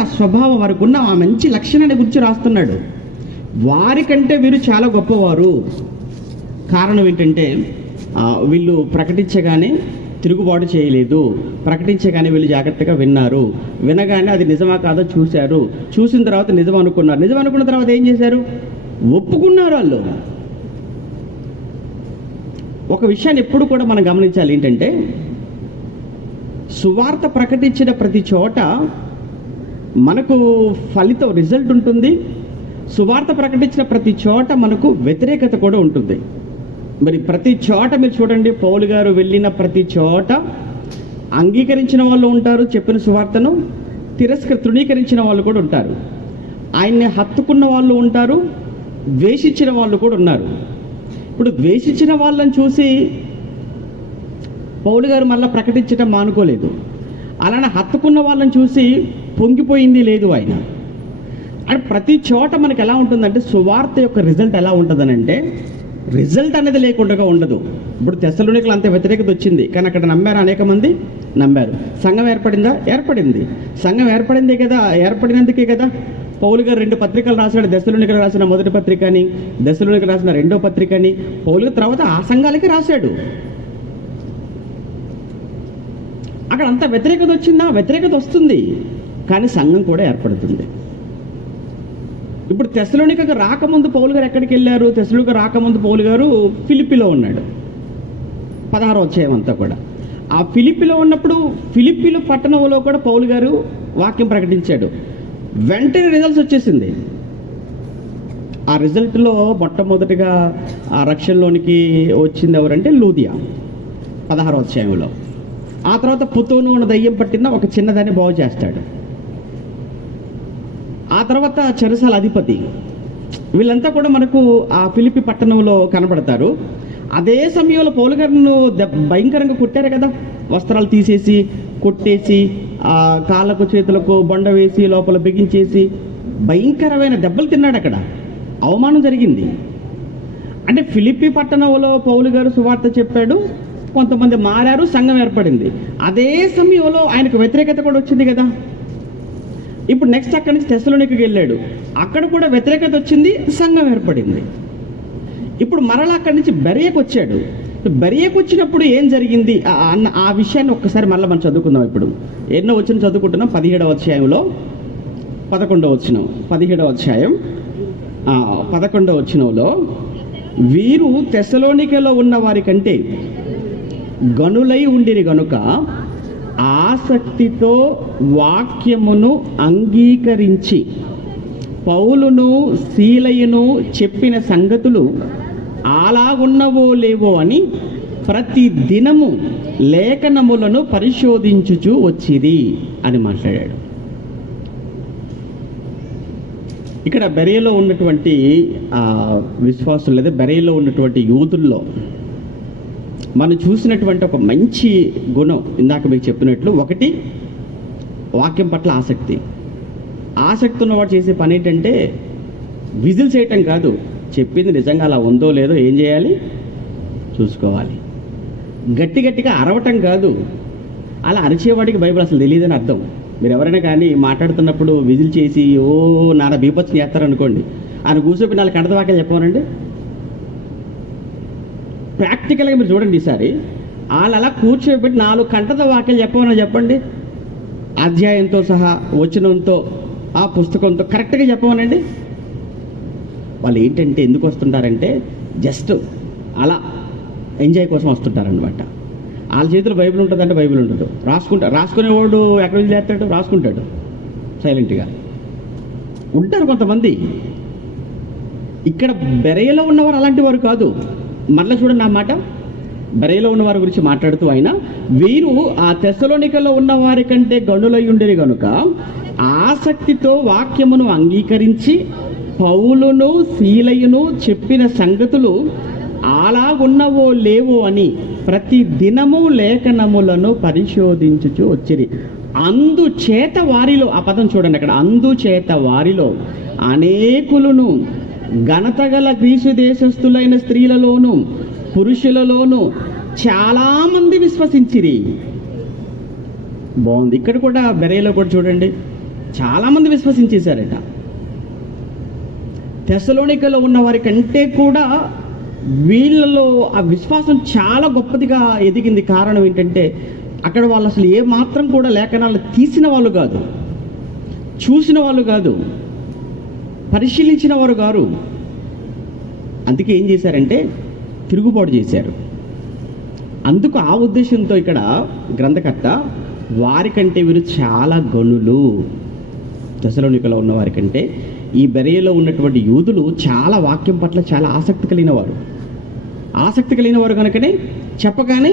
ఆ స్వభావం, వారికి ఉన్న ఆ మంచి లక్షణాన్ని గురించి రాస్తున్నాడు. వారికంటే వీరు చాలా గొప్పవారు. కారణం ఏంటంటే వీళ్ళు ప్రకటించగానే తిరుగుబాటు చేయలేదు, ప్రకటించగానే వీళ్ళు జాగ్రత్తగా విన్నారు, వినగానే అది నిజమా కాదో చూశారు, చూసిన తర్వాత నిజం అనుకున్నారు, నిజం అనుకున్న తర్వాత ఏం చేశారు? ఒప్పుకున్నారు వాళ్ళు. ఒక విషయాన్ని ఎప్పుడు కూడా మనం గమనించాలి, ఏంటంటే సువార్త ప్రకటించిన ప్రతి చోట మనకు ఫలితం, రిజల్ట్ ఉంటుంది. సువార్త ప్రకటించిన ప్రతి చోట మనకు వ్యతిరేకత కూడా ఉంటుంది. మరి ప్రతి చోట మీరు చూడండి, పౌలు గారు వెళ్ళిన ప్రతి చోట అంగీకరించిన వాళ్ళు ఉంటారు, చెప్పిన సువార్తను తృణీకరించిన వాళ్ళు కూడా ఉంటారు. ఆయన్ని హత్తుకున్న వాళ్ళు ఉంటారు, ద్వేషించిన వాళ్ళు కూడా ఉన్నారు. ఇప్పుడు ద్వేషించిన వాళ్ళని చూసి పౌలు గారు మళ్ళీ ప్రకటించడం మానుకోలేదు. అలానే హత్తుకున్న వాళ్ళని చూసి పొంగిపోయింది లేదు ఆయన. అంటే ప్రతి చోట మనకి ఎలా ఉంటుందంటే సువార్త యొక్క రిజల్ట్ ఎలా ఉంటుందనంటే రిజల్ట్ అనేది లేకుండా ఉండదు. ఇప్పుడు తెస్సలోనికలో అంత వ్యతిరేకత వచ్చింది, కానీ అక్కడ నమ్మారు, అనేక మంది నమ్మారు. సంఘం ఏర్పడిందా? ఏర్పడింది. సంఘం ఏర్పడిందే కదా, ఏర్పడినందుకే కదా పౌలు గారు 2 పత్రికలు రాశాడు. తెస్సలోనికలు రాసిన మొదటి పత్రిక అని, తెస్సలోనికలు రాసిన 2వ పత్రిక అని. పౌలు గారు తర్వాత ఆ సంఘాలకి రాశాడు. అక్కడ అంత వ్యతిరేకత వచ్చిందా? వ్యతిరేకత వస్తుంది, కానీ సంఘం కూడా ఏర్పడుతుంది. ఇప్పుడు తెస్సలోనికకు రాకముందు పౌలు గారు ఎక్కడికి వెళ్ళారు? తెస్సలోనిక రాకముందు పౌలు గారు ఫిలిప్పిలో ఉన్నాడు. 16వ అధ్యాయం అంతా కూడా. ఆ ఫిలిప్పిలో ఉన్నప్పుడు ఫిలిప్పిలో పట్టణంలో కూడా పౌలు గారు వాక్యం ప్రకటించాడు. వెంటనే రిజల్ట్స్ వచ్చేసింది. ఆ రిజల్ట్లో మొట్టమొదటిగా ఆ రక్షణలోనికి వచ్చింది ఎవరంటే లూదియా, 16వ అధ్యాయంలో. ఆ తర్వాత పుతోను ఉన్న దయ్యం పట్టిన ఒక చిన్నదాన్ని బాగు చేస్తాడు. ఆ తర్వాత చెరసాల అధిపతి, వీళ్ళంతా కూడా మనకు ఆ ఫిలిప్పి పట్టణంలో కనబడతారు. అదే సమయంలో పౌలు గారిను భయంకరంగా కొట్టారు కదా, వస్త్రాలు తీసేసి కొట్టేసి కాళ్ళకు చేతులకు బండ వేసి లోపల బిగించేసి భయంకరమైన దెబ్బలు తిన్నాడు. అక్కడ అవమానం జరిగింది. అంటే ఫిలిప్పి పట్టణంలో పౌలు గారు సువార్త చెప్పాడు, కొంతమంది మారారు, సంఘం ఏర్పడింది. అదే సమయంలో ఆయనకు వ్యతిరేకత కూడా వచ్చింది కదా. ఇప్పుడు నెక్స్ట్ అక్కడి నుంచి తెస్సలోనికకి వెళ్ళాడు, అక్కడ కూడా వ్యతిరేకత వచ్చింది, సంఘం ఏర్పడింది. ఇప్పుడు మరలా అక్కడి నుంచి బెరియకు వచ్చాడు. బెరియకు వచ్చినప్పుడు ఏం జరిగింది అన్న ఆ విషయాన్ని ఒక్కసారి మళ్ళీ మనం చదువుకుందాం. ఇప్పుడు ఎన్నో వచ్చిన చదువుకుంటున్నాం, 17వ అధ్యాయంలో 11వ వచనం, 17వ అధ్యాయం 11వ వచనంలో, వీరు తెస్సలోనికలో ఉన్న వారి కంటే గనులై ఉండిరి గనుక ఆసక్తితో వాక్యమును అంగీకరించి పౌలును సీలయును చెప్పిన సంగతులు అలాగున్నవో లేవో అని ప్రతి దినము లేఖనములను పరిశోధించుచూ వచ్చిరి అని మాట్లాడాడు. ఇక్కడ బెరియలో ఉన్నటువంటి విశ్వాసులు లేదా బెరియలో ఉన్నటువంటి యూదుల్లో మనం చూసినటువంటి ఒక మంచి గుణం ఇందాక మీకు చెప్పినట్లు, ఒకటి వాక్యం పట్ల ఆసక్తి. ఆసక్తి ఉన్నవాడు చేసే పని ఏంటంటే విజిల్ చేయటం కాదు, చెప్పింది నిజంగా అలా ఉందో లేదో ఏం చేయాలి చూసుకోవాలి. గట్టి గట్టిగా అరవటం కాదు, అలా అరిచేవాడికి బైబిల్ అసలు తెలియదని అర్థం. మీరు ఎవరైనా కానీ మాట్లాడుతున్నప్పుడు విజిల్ చేసి ఓ నాన్న బీపత్సం చేస్తారనుకోండి, ఆయన కూర్చోబెట్టి 4 కంటత వాక్యాలు చెప్పమనండి. ప్రాక్టికల్గా మీరు చూడండి, ఈసారి వాళ్ళు అలా కూర్చోబెట్టి 4 కంటత వాక్యాలు చెప్పమని చెప్పండి, అధ్యాయంతో సహా వచనంతో ఆ పుస్తకంతో కరెక్ట్గా చెప్పమనండి. వాళ్ళు ఏంటంటే ఎందుకు వస్తుంటారంటే జస్ట్ అలా ఎంజాయ్ కోసం వస్తుంటారనమాట. వాళ్ళ చేతిలో బైబిల్ ఉంటుందంటే బైబిల్ ఉండదు, రాసుకునేవాడు ఎక్కడ చేస్తాడు, రాసుకుంటాడు సైలెంట్గా ఉంటారు కొంతమంది. ఇక్కడ బెరయలో ఉన్నవారు అలాంటి వారు కాదు. మరలా చూడండి ఆ మాట, బెరయలో ఉన్న వారి గురించి మాట్లాడుతూ ఆయన, వీరు ఆ తెస్సలోనికలో ఉన్న వారి కంటే గనులై ఉండేది కనుక ఆసక్తితో వాక్యమును అంగీకరించి పౌలును సీలయును చెప్పిన సంగతులు అలాగున్నవో లేవో అని ప్రతి దినము లేఖనములను పరిశోధించుచు వచ్చిరి. అందుచేత వారిలో, ఆ పదం చూడండి అక్కడ, అందుచేత వారిలో అనేకులను ఘనతగల గ్రీసు దేశస్థులైన స్త్రీలలోను పురుషులలోను చాలామంది విశ్వసించిరి. బాగుంది. ఇక్కడ కూడా బెరయలో కూడా చూడండి, చాలామంది విశ్వసించేశారట. తెస్సలోనికలో ఉన్న వారి కంటే కూడా వీళ్ళలో ఆ విశ్వాసం చాలా గొప్పదిగా ఎదిగింది. కారణం ఏంటంటే అక్కడ వాళ్ళు అసలు ఏ మాత్రం కూడా లేఖనాలు తీసిన వాళ్ళు కాదు, చూసిన వాళ్ళు కాదు, పరిశీలించిన వారు గారు. అందుకే ఏం చేశారంటే తిరుగుబాటు చేశారు. అందుకు ఆ ఉద్దేశంతో ఇక్కడ గ్రంథకర్త వారికంటే వీరు చాలా గనులు, తెస్సలోనికలో ఉన్న వారికంటే ఈ బెరయలో ఉన్నటువంటి యూదులు చాలా వాక్యం పట్ల చాలా ఆసక్తి కలిగిన వారు కనుకనే చెప్పగానే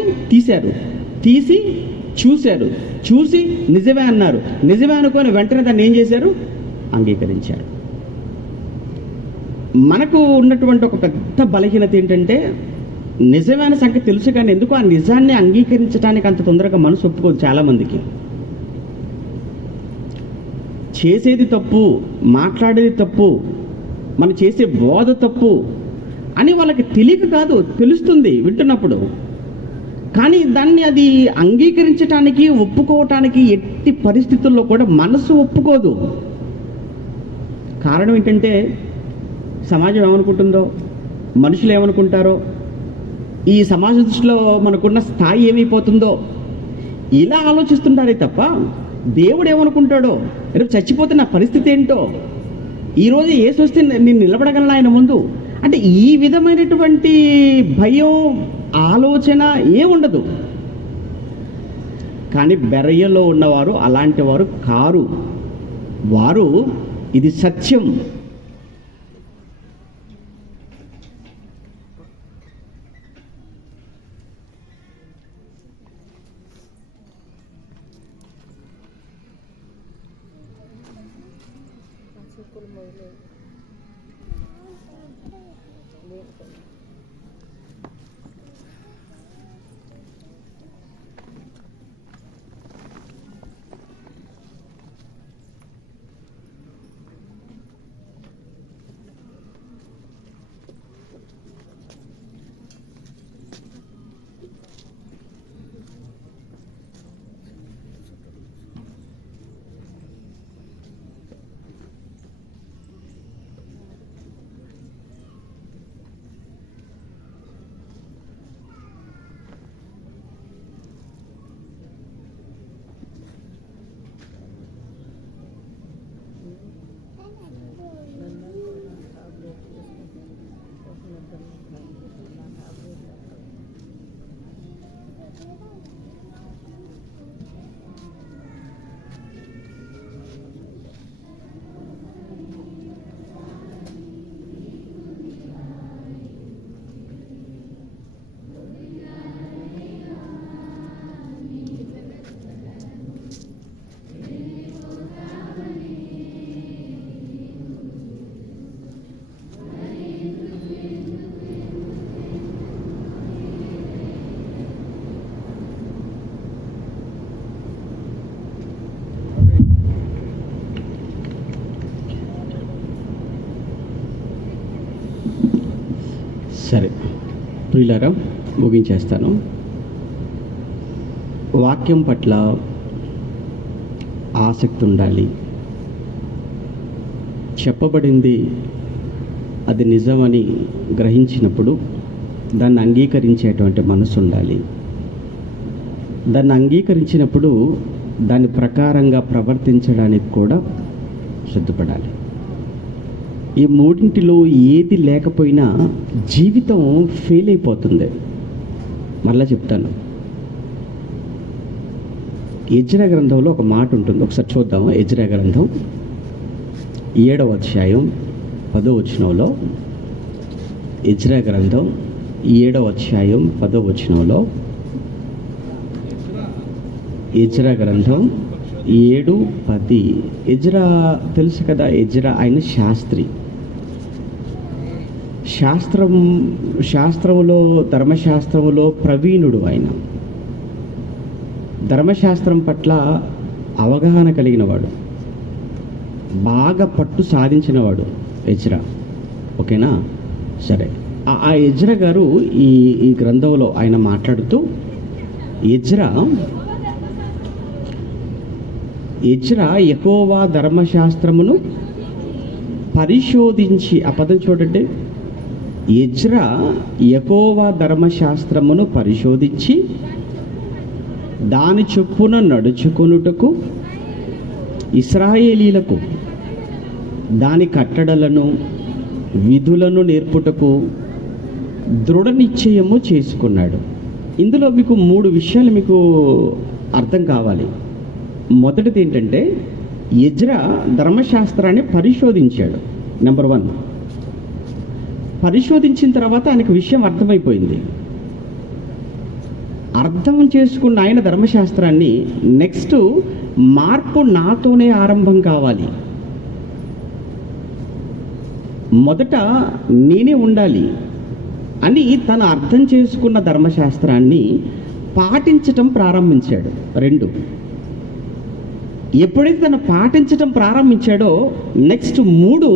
తీసి చూశారు, చూసి నిజమే అన్నారు. నిజమే అనుకొని వెంటనే దాన్ని ఏం చేశారు, అంగీకరించారు. మనకు ఉన్నటువంటి ఒక పెద్ద బలహీనత ఏంటంటే నిజమైన సంగతి తెలుసు కానీ ఎందుకు ఆ నిజాన్ని అంగీకరించడానికి అంత తొందరగా మనసు ఒప్పుకోదు చాలామందికి. చేసేది తప్పు, మాట్లాడేది తప్పు, మనం చేసే బోధ తప్పు అని వాళ్ళకి తెలియక కాదు, తెలుస్తుంది వింటున్నప్పుడు. కానీ దాన్ని అది అంగీకరించటానికి, ఒప్పుకోవటానికి ఎట్టి పరిస్థితుల్లో కూడా మనసు ఒప్పుకోదు. కారణం ఏంటంటే సమాజం ఏమనుకుంటుందో, మనుషులు ఏమనుకుంటారో, ఈ సమాజ దృష్టిలో మనకున్న స్థాయి ఏమైపోతుందో, ఇలా ఆలోచిస్తుంటారే తప్ప దేవుడు ఏమనుకుంటాడో, రేపు చచ్చిపోతే నా పరిస్థితి ఏంటో, ఈరోజు యేసు వస్తే నేను నిలబడగలను ఆయన ముందు అంటే ఈ విధమైనటువంటి భయం, ఆలోచన ఏముండదు. కానీ బెరయ్యలో ఉన్నవారు అలాంటి వారు కారు. వారు ఇది సత్యం, సరే ప్రియులారా, ముగించేస్తాను. వాక్యం పట్ల ఆసక్తి ఉండాలి. చెప్పబడింది అది నిజమని గ్రహించినప్పుడు దాన్ని అంగీకరించేటువంటి మనసు ఉండాలి. దాన్ని అంగీకరించినప్పుడు దాని ప్రకారంగా ప్రవర్తించడానికి కూడా సిద్ధపడాలి. ఈ మూడింటిలో ఏది లేకపోయినా జీవితం ఫెయిల్ అయిపోతుంది. మళ్ళా చెప్తాను, ఎజ్రా గ్రంథంలో ఒక మాట ఉంటుంది, ఒకసారి చూద్దాము. ఎజ్రా గ్రంథం 7వ అధ్యాయం 10వ వచనంలో, ఎజ్రా గ్రంథం 7వ అధ్యాయం 10వ వచనంలో, ఎజ్రా గ్రంథం 7:10. ఎజ్రా తెలుసు కదా, ఎజ్రా ఆయన శాస్త్రి. శాస్త్రములో, ధర్మశాస్త్రములో ప్రవీణుడు. ఆయన ధర్మశాస్త్రం పట్ల అవగాహన కలిగినవాడు, బాగా పట్టు సాధించినవాడు ఎజ్రా. ఓకేనా? సరే, ఆ ఎజ్రా గారు ఈ గ్రంథంలో ఆయన మాట్లాడుతూ, ఎజ్రా యెహోవా ధర్మశాస్త్రమును పరిశోధించి, ఆ పదం చూడండి, ఎజ్రా యెహోవా ధర్మశాస్త్రమును పరిశోధించి దాని చొప్పున నడుచుకొనుటకు ఇశ్రాయేలీలకు దాని కట్టడలను విధులను నేర్పుటకు దృఢ నిశ్చయము చేసుకున్నాడు. ఇందులో మీకు 3 విషయాలు మీకు అర్థం కావాలి. మొదటిది ఏంటంటే, ఎజ్రా ధర్మశాస్త్రాన్ని పరిశోధించాడు. నెంబర్ 1, పరిశోధించిన తర్వాత ఆయనకు విషయం అర్థమైపోయింది. అర్థం చేసుకున్న ఆయన ధర్మశాస్త్రాన్ని, నెక్స్ట్ మార్పు నాతోనే ఆరంభం కావాలి, మొదట నేనే ఉండాలి అని తను అర్థం చేసుకున్న ధర్మశాస్త్రాన్ని పాటించటం ప్రారంభించాడు. 2, ఎప్పుడైతే తను పాటించడం ప్రారంభించాడో నెక్స్ట్ 3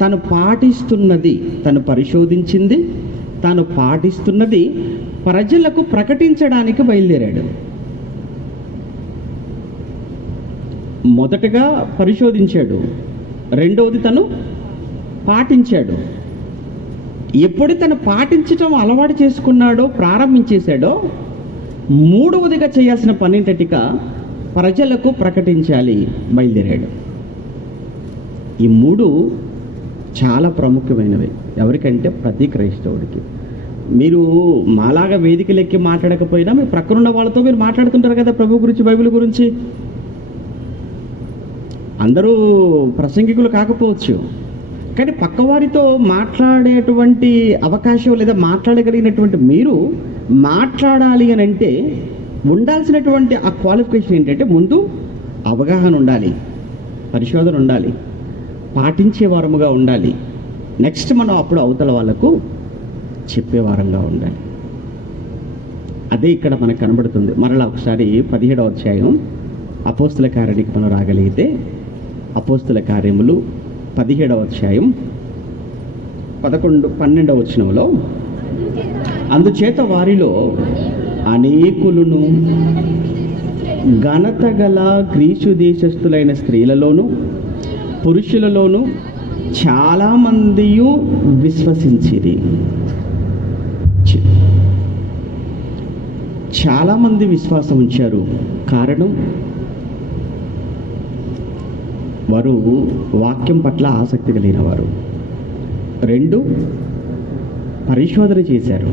తను పాటిస్తున్నది, తను పరిశోధించింది, తాను పాటిస్తున్నది ప్రజలకు ప్రకటించడానికి బయలుదేరాడు. మొదటగా పరిశోధించాడు, రెండవది తను పాటించాడు. ఎప్పుడు తను పాటించడం అలవాటు చేసుకున్నాడో, ప్రారంభించేశాడో, మూడవదిగా చేయాల్సిన పని ఏంటంటే ప్రజలకు ప్రకటించాలి, బయలుదేరాడు. ఈ 3 చాలా ప్రాముఖ్యమైనవి. ఎవరికంటే ప్రతి క్రైస్తవుడికి. మీరు మాలాగా వేదికలెక్కి మాట్లాడకపోయినా మీ ప్రక్కన ఉన్న వాళ్ళతో మీరు మాట్లాడుతుంటారు కదా ప్రభు గురించి, బైబిల్ గురించి. అందరూ ప్రసంగికులు కాకపోవచ్చు, కానీ పక్కవారితో మాట్లాడేటువంటి అవకాశం లేదా మాట్లాడగలిగినటువంటి మీరు మాట్లాడాలి అని అంటే ఉండాల్సినటువంటి ఆ క్వాలిఫికేషన్ ఏంటంటే ముందు అవగాహన ఉండాలి, పరిశోధన ఉండాలి, పాటించే వారముగా ఉండాలి. నెక్స్ట్ మనం అప్పుడు అవతల వాళ్ళకు చెప్పేవారంగా ఉండాలి. అదే ఇక్కడ మనకు కనబడుతుంది. మరలా ఒకసారి 17వ అధ్యాయం అపోస్తుల కార్యానికి మనం రాగలిగితే, అపోస్తుల కార్యములు 17వ అధ్యాయం 11-12 వచనంలో, అందుచేత వారిలో అనేకులను ఘనత గల గ్రీసు దేశస్థులైన స్త్రీలలోను పురుషులలోను చాలామంది విశ్వసించిరి. చాలామంది విశ్వాసం ఉంచారు. కారణం, వారు వాక్యం పట్ల ఆసక్తి కలిగిన వారు. 2, పరిశోధన చేశారు.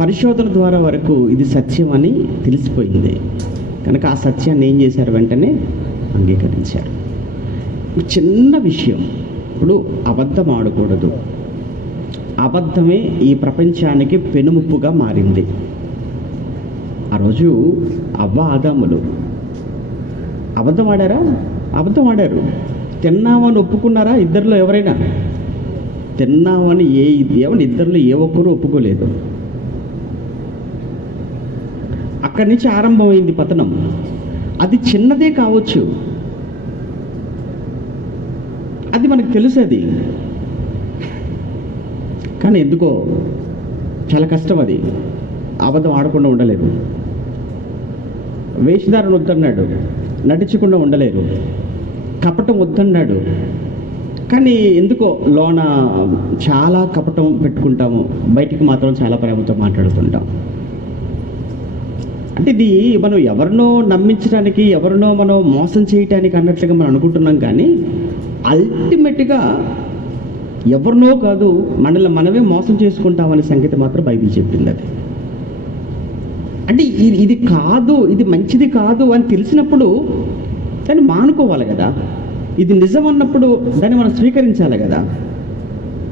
పరిశోధన ద్వారా వరకు ఇది సత్యం అని తెలిసిపోయింది కనుక ఆ సత్యాన్ని ఏం చేశారు, వెంటనే అంగీకరించారు. చిన్న విషయం, ఇప్పుడు అబద్ధం ఆడకూడదు. అబద్ధమే ఈ ప్రపంచానికి పెనుముప్పుగా మారింది. ఆ రోజు అవ్వ ఆదాములు అబద్ధం ఆడారా? అబద్ధం ఆడారు. తిన్నామని ఒప్పుకున్నారా? ఇద్దరిలో ఎవరైనా తిన్నామని ఏమని ఇద్దరిలో ఏ ఒక్కరూ ఒప్పుకోలేదు. అక్కడి నుంచి ఆరంభమైంది పతనం. అది చిన్నదే కావచ్చు, అది మనకు తెలుసు, అది కానీ ఎందుకో చాలా కష్టం. అది అబద్ధం ఆడకుండా ఉండలేరు. వేషధారణ వద్దన్నాడు, నటించకుండా ఉండలేరు. కపటం వద్దన్నాడు, కానీ ఎందుకో లోన చాలా కపటం పెట్టుకుంటాము, బయటికి మాత్రం చాలా ప్రేమతో మాట్లాడుతుంటాం. అంటే ఇది మనం ఎవరినో నమ్మించడానికి, ఎవరినో మనం మోసం చేయటానికి అన్నట్లుగా మనం అనుకుంటున్నాం, కానీ అల్టిమేట్గా ఎవరినో కాదు, మనల్ని మనమే మోసం చేసుకుంటామనే సంగతి మాత్రం బైబిల్ చెప్పింది. అది అంటే ఇది కాదు, ఇది మంచిది కాదు అని తెలిసినప్పుడు దాన్ని మానుకోవాలి కదా. ఇది నిజం అన్నప్పుడు దాన్ని మనం స్వీకరించాలి కదా.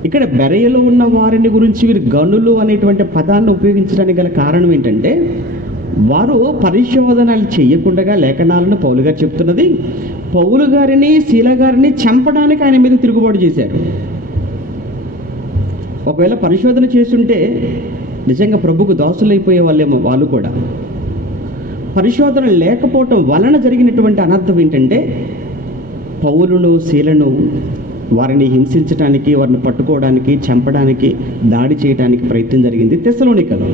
ఇక్కడ బెరయలో ఉన్న వారిని గురించి వీరు గనులు అనేటువంటి పదాన్ని ఉపయోగించడానికి గల కారణం ఏంటంటే, వారు పరిశోధనలు చేయకుండా లేఖనాలను పౌలు గారు చెప్తున్నది, పౌలు గారిని శీల గారిని చంపడానికి ఆయన మీద తిరుగుబాటు చేశారు. ఒకవేళ పరిశోధన చేస్తుంటే నిజంగా ప్రభుకు దాసులైపోయే వాళ్ళేమో వాళ్ళు కూడా. పరిశోధన లేకపోవటం వలన జరిగినటువంటి అనర్థం ఏంటంటే, పౌలును శీలను వారిని హింసించడానికి, వారిని పట్టుకోవడానికి, చంపడానికి, దాడి చేయడానికి ప్రయత్నం జరిగింది తెస్సలోనికలో.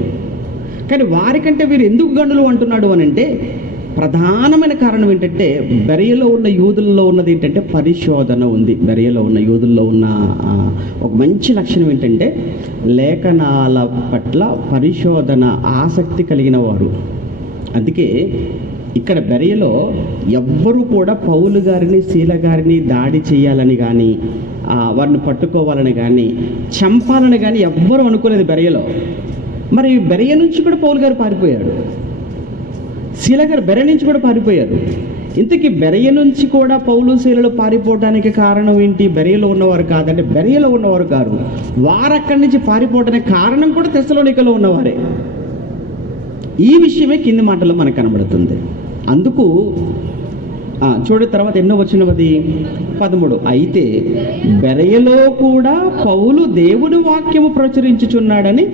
కానీ వారికంటే వీరు ఎందుకు గనులు అంటున్నాడు అని అంటే, ప్రధానమైన కారణం ఏంటంటే, బెరయలో ఉన్న యూదుల్లో ఉన్నది ఏంటంటే పరిశోధన ఉంది. బెరయలో ఉన్న యూదుల్లో ఉన్న ఒక మంచి లక్షణం ఏంటంటే లేఖనాల పట్ల పరిశోధన ఆసక్తి కలిగిన వారు. అందుకే ఇక్కడ బెరయలో ఎవ్వరూ కూడా పౌలు గారిని శీల గారిని దాడి చేయాలని కానీ, వారిని పట్టుకోవాలని కానీ, చంపాలని కానీ ఎవ్వరూ అనుకోలేదు బెరయలో. మరి బెరయ నుంచి కూడా పౌలు గారు పారిపోయాడు, శీల గారు బెరయ నుంచి కూడా పారిపోయారు. ఇంతకీ బెరయ నుంచి కూడా పౌలు శీలలు పారిపోవడానికి కారణం ఏంటి? బెరయలో ఉన్నవారు కాదంటే బెరయలో ఉన్నవారు కాదు, వారు అక్కడి నుంచి పారిపోవడానికి కారణం కూడా తెస్సలోనికలో ఉన్నవారే. ఈ విషయమే కింది మాటలో మనకు కనబడుతుంది. అందుకు చూడు తర్వాత ఎన్నో వచ్చినది 13. అయితే బెరయలో కూడా పౌలు దేవుని వాక్యము ప్రచురించుచున్నాడని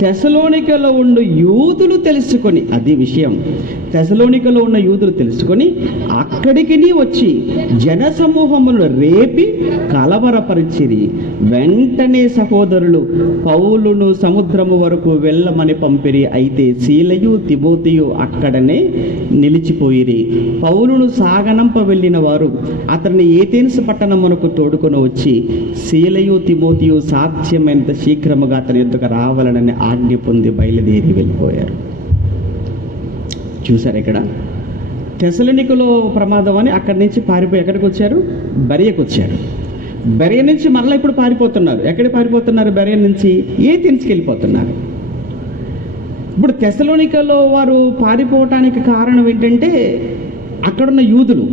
తెసలోనికలో ఉన్న యూదులు తెలుసుకొని, అది విషయం, తెసలోనికలో ఉన్న యూదులు తెలుసుకొని అక్కడికి వచ్చి జన సమూహములను రేపి కలవరపరిచిరి. వెంటనే సహోదరులు పౌలును సముద్రము వరకు వెళ్ళమని పంపిరి. అయితే సీలయు తిమోతియు అక్కడనే నిలిచిపోయిరి. పౌలును సాగనంప వెళ్ళిన వారు అతన్ని ఏథెన్స్ పట్టణమునకు తోడుకొని వచ్చి సీలయు తిమోతియు సాధ్యమైనంత శీఘ్రముగా అతని యొద్దకు రావాలనని ఆజ్ఞ పొంది బయలుదేరి వెళ్ళిపోయారు. చూసారు ఇక్కడ తెసలోనికలో ప్రమాదం అని అక్కడి నుంచి పారిపోయి ఎక్కడికి వచ్చారు? బెరయకు వచ్చారు. బెరయ నుంచి మరలా ఇప్పుడు పారిపోతున్నారు. ఎక్కడికి పారిపోతున్నారు? బెరయ నుంచి ఏథెన్స్కి వెళ్ళిపోతున్నారు. ఇప్పుడు తెసలోనికలో వారు పారిపోవటానికి కారణం ఏంటంటే అక్కడున్న యూదులు.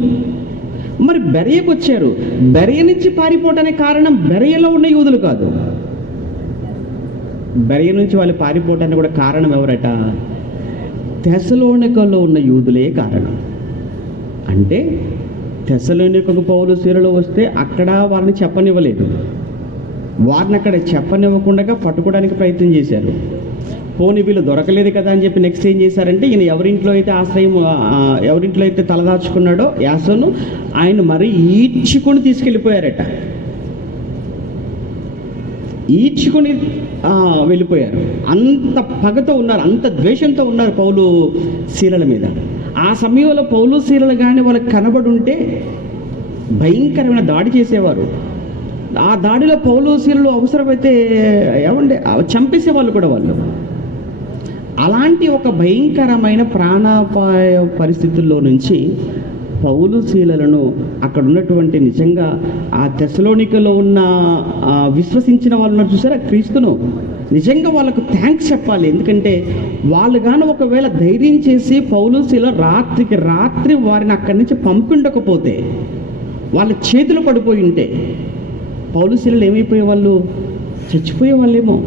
మరి బెరయకు వచ్చారు. బెరయ నుంచి పారిపోవటానికి కారణం బెరయలో ఉన్న యూదులు కాదు. బెరయ నుంచి వాళ్ళు పారిపోవటానికి కూడా కారణం ఎవరట? తెసలోనికలో ఉన్న యూదులే కారణం. అంటే తెసలోనికకు పౌలు సీలలో వస్తే అక్కడ వారిని చెప్పనివ్వలేదు. వారిని అక్కడ చెప్పనివ్వకుండా పట్టుకోవడానికి ప్రయత్నం చేశారు. పోనీ వీళ్ళు దొరకలేదు కదా అని చెప్పి నెక్స్ట్ ఏం చేశారంటే ఈయన ఎవరింట్లో అయితే ఆశ్రయం, ఎవరింట్లో అయితే తలదాచుకున్నాడో యాసోను, ఆయన మరి ఈడ్చుకొని తీసుకెళ్ళిపోయారట. ఈడ్చుకొని వెళ్ళిపోయారు. అంత పగతో ఉన్నారు, అంత ద్వేషంతో ఉన్నారు పౌలు శీలల మీద. ఆ సమయంలో పౌలు శీలలు కానీ వాళ్ళకి కనబడి ఉంటే భయంకరమైన దాడి చేసేవారు. ఆ దాడిలో పౌలు శీలలు అవసరమైతే ఏమంటే చంపేసేవాళ్ళు కూడా వాళ్ళు. అలాంటి ఒక భయంకరమైన ప్రాణాపాయ పరిస్థితుల్లో నుంచి పౌలు శీలలను అక్కడ ఉన్నటువంటి నిజంగా ఆ తెసలోనికలో ఉన్న విశ్వసించిన వాళ్ళు చూసారా క్రీస్తును, నిజంగా వాళ్ళకు థ్యాంక్స్ చెప్పాలి. ఎందుకంటే వాళ్ళు కానీ ఒకవేళ ధైర్యం చేసి పౌలు శీల రాత్రికి రాత్రి వారిని అక్కడి నుంచి పంపిండకపోతే, వాళ్ళ చేతులు పడిపోయి ఉంటే పౌలు శీలలు ఏమైపోయే వాళ్ళు? చచ్చిపోయే వాళ్ళేమో.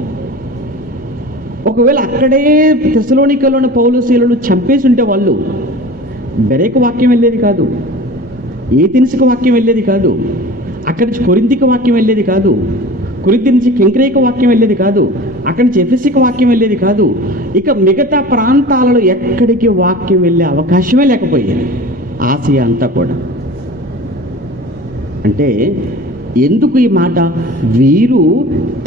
ఒకవేళ అక్కడే తెసలోనికలోని పౌలు శీలను చంపేసి ఉంటే వాళ్ళు బెరేకు వాక్యం వెళ్ళేది కాదు, ఏథెన్స్కి వాక్యం వెళ్ళేది కాదు, అక్కడి నుంచి కొరింథీకి వాక్యం వెళ్ళేది కాదు, కొరింథీ నుంచి కెంక్రేయకు వాక్యం వెళ్ళేది కాదు, అక్కడి నుంచి ఎఫెసీకి వాక్యం వెళ్ళేది కాదు. ఇక మిగతా ప్రాంతాలలో ఎక్కడికి వాక్యం వెళ్ళే అవకాశమే లేకపోయేది, ఆసియా అంతా కూడా. అంటే ఎందుకు ఈ మాట? వీరు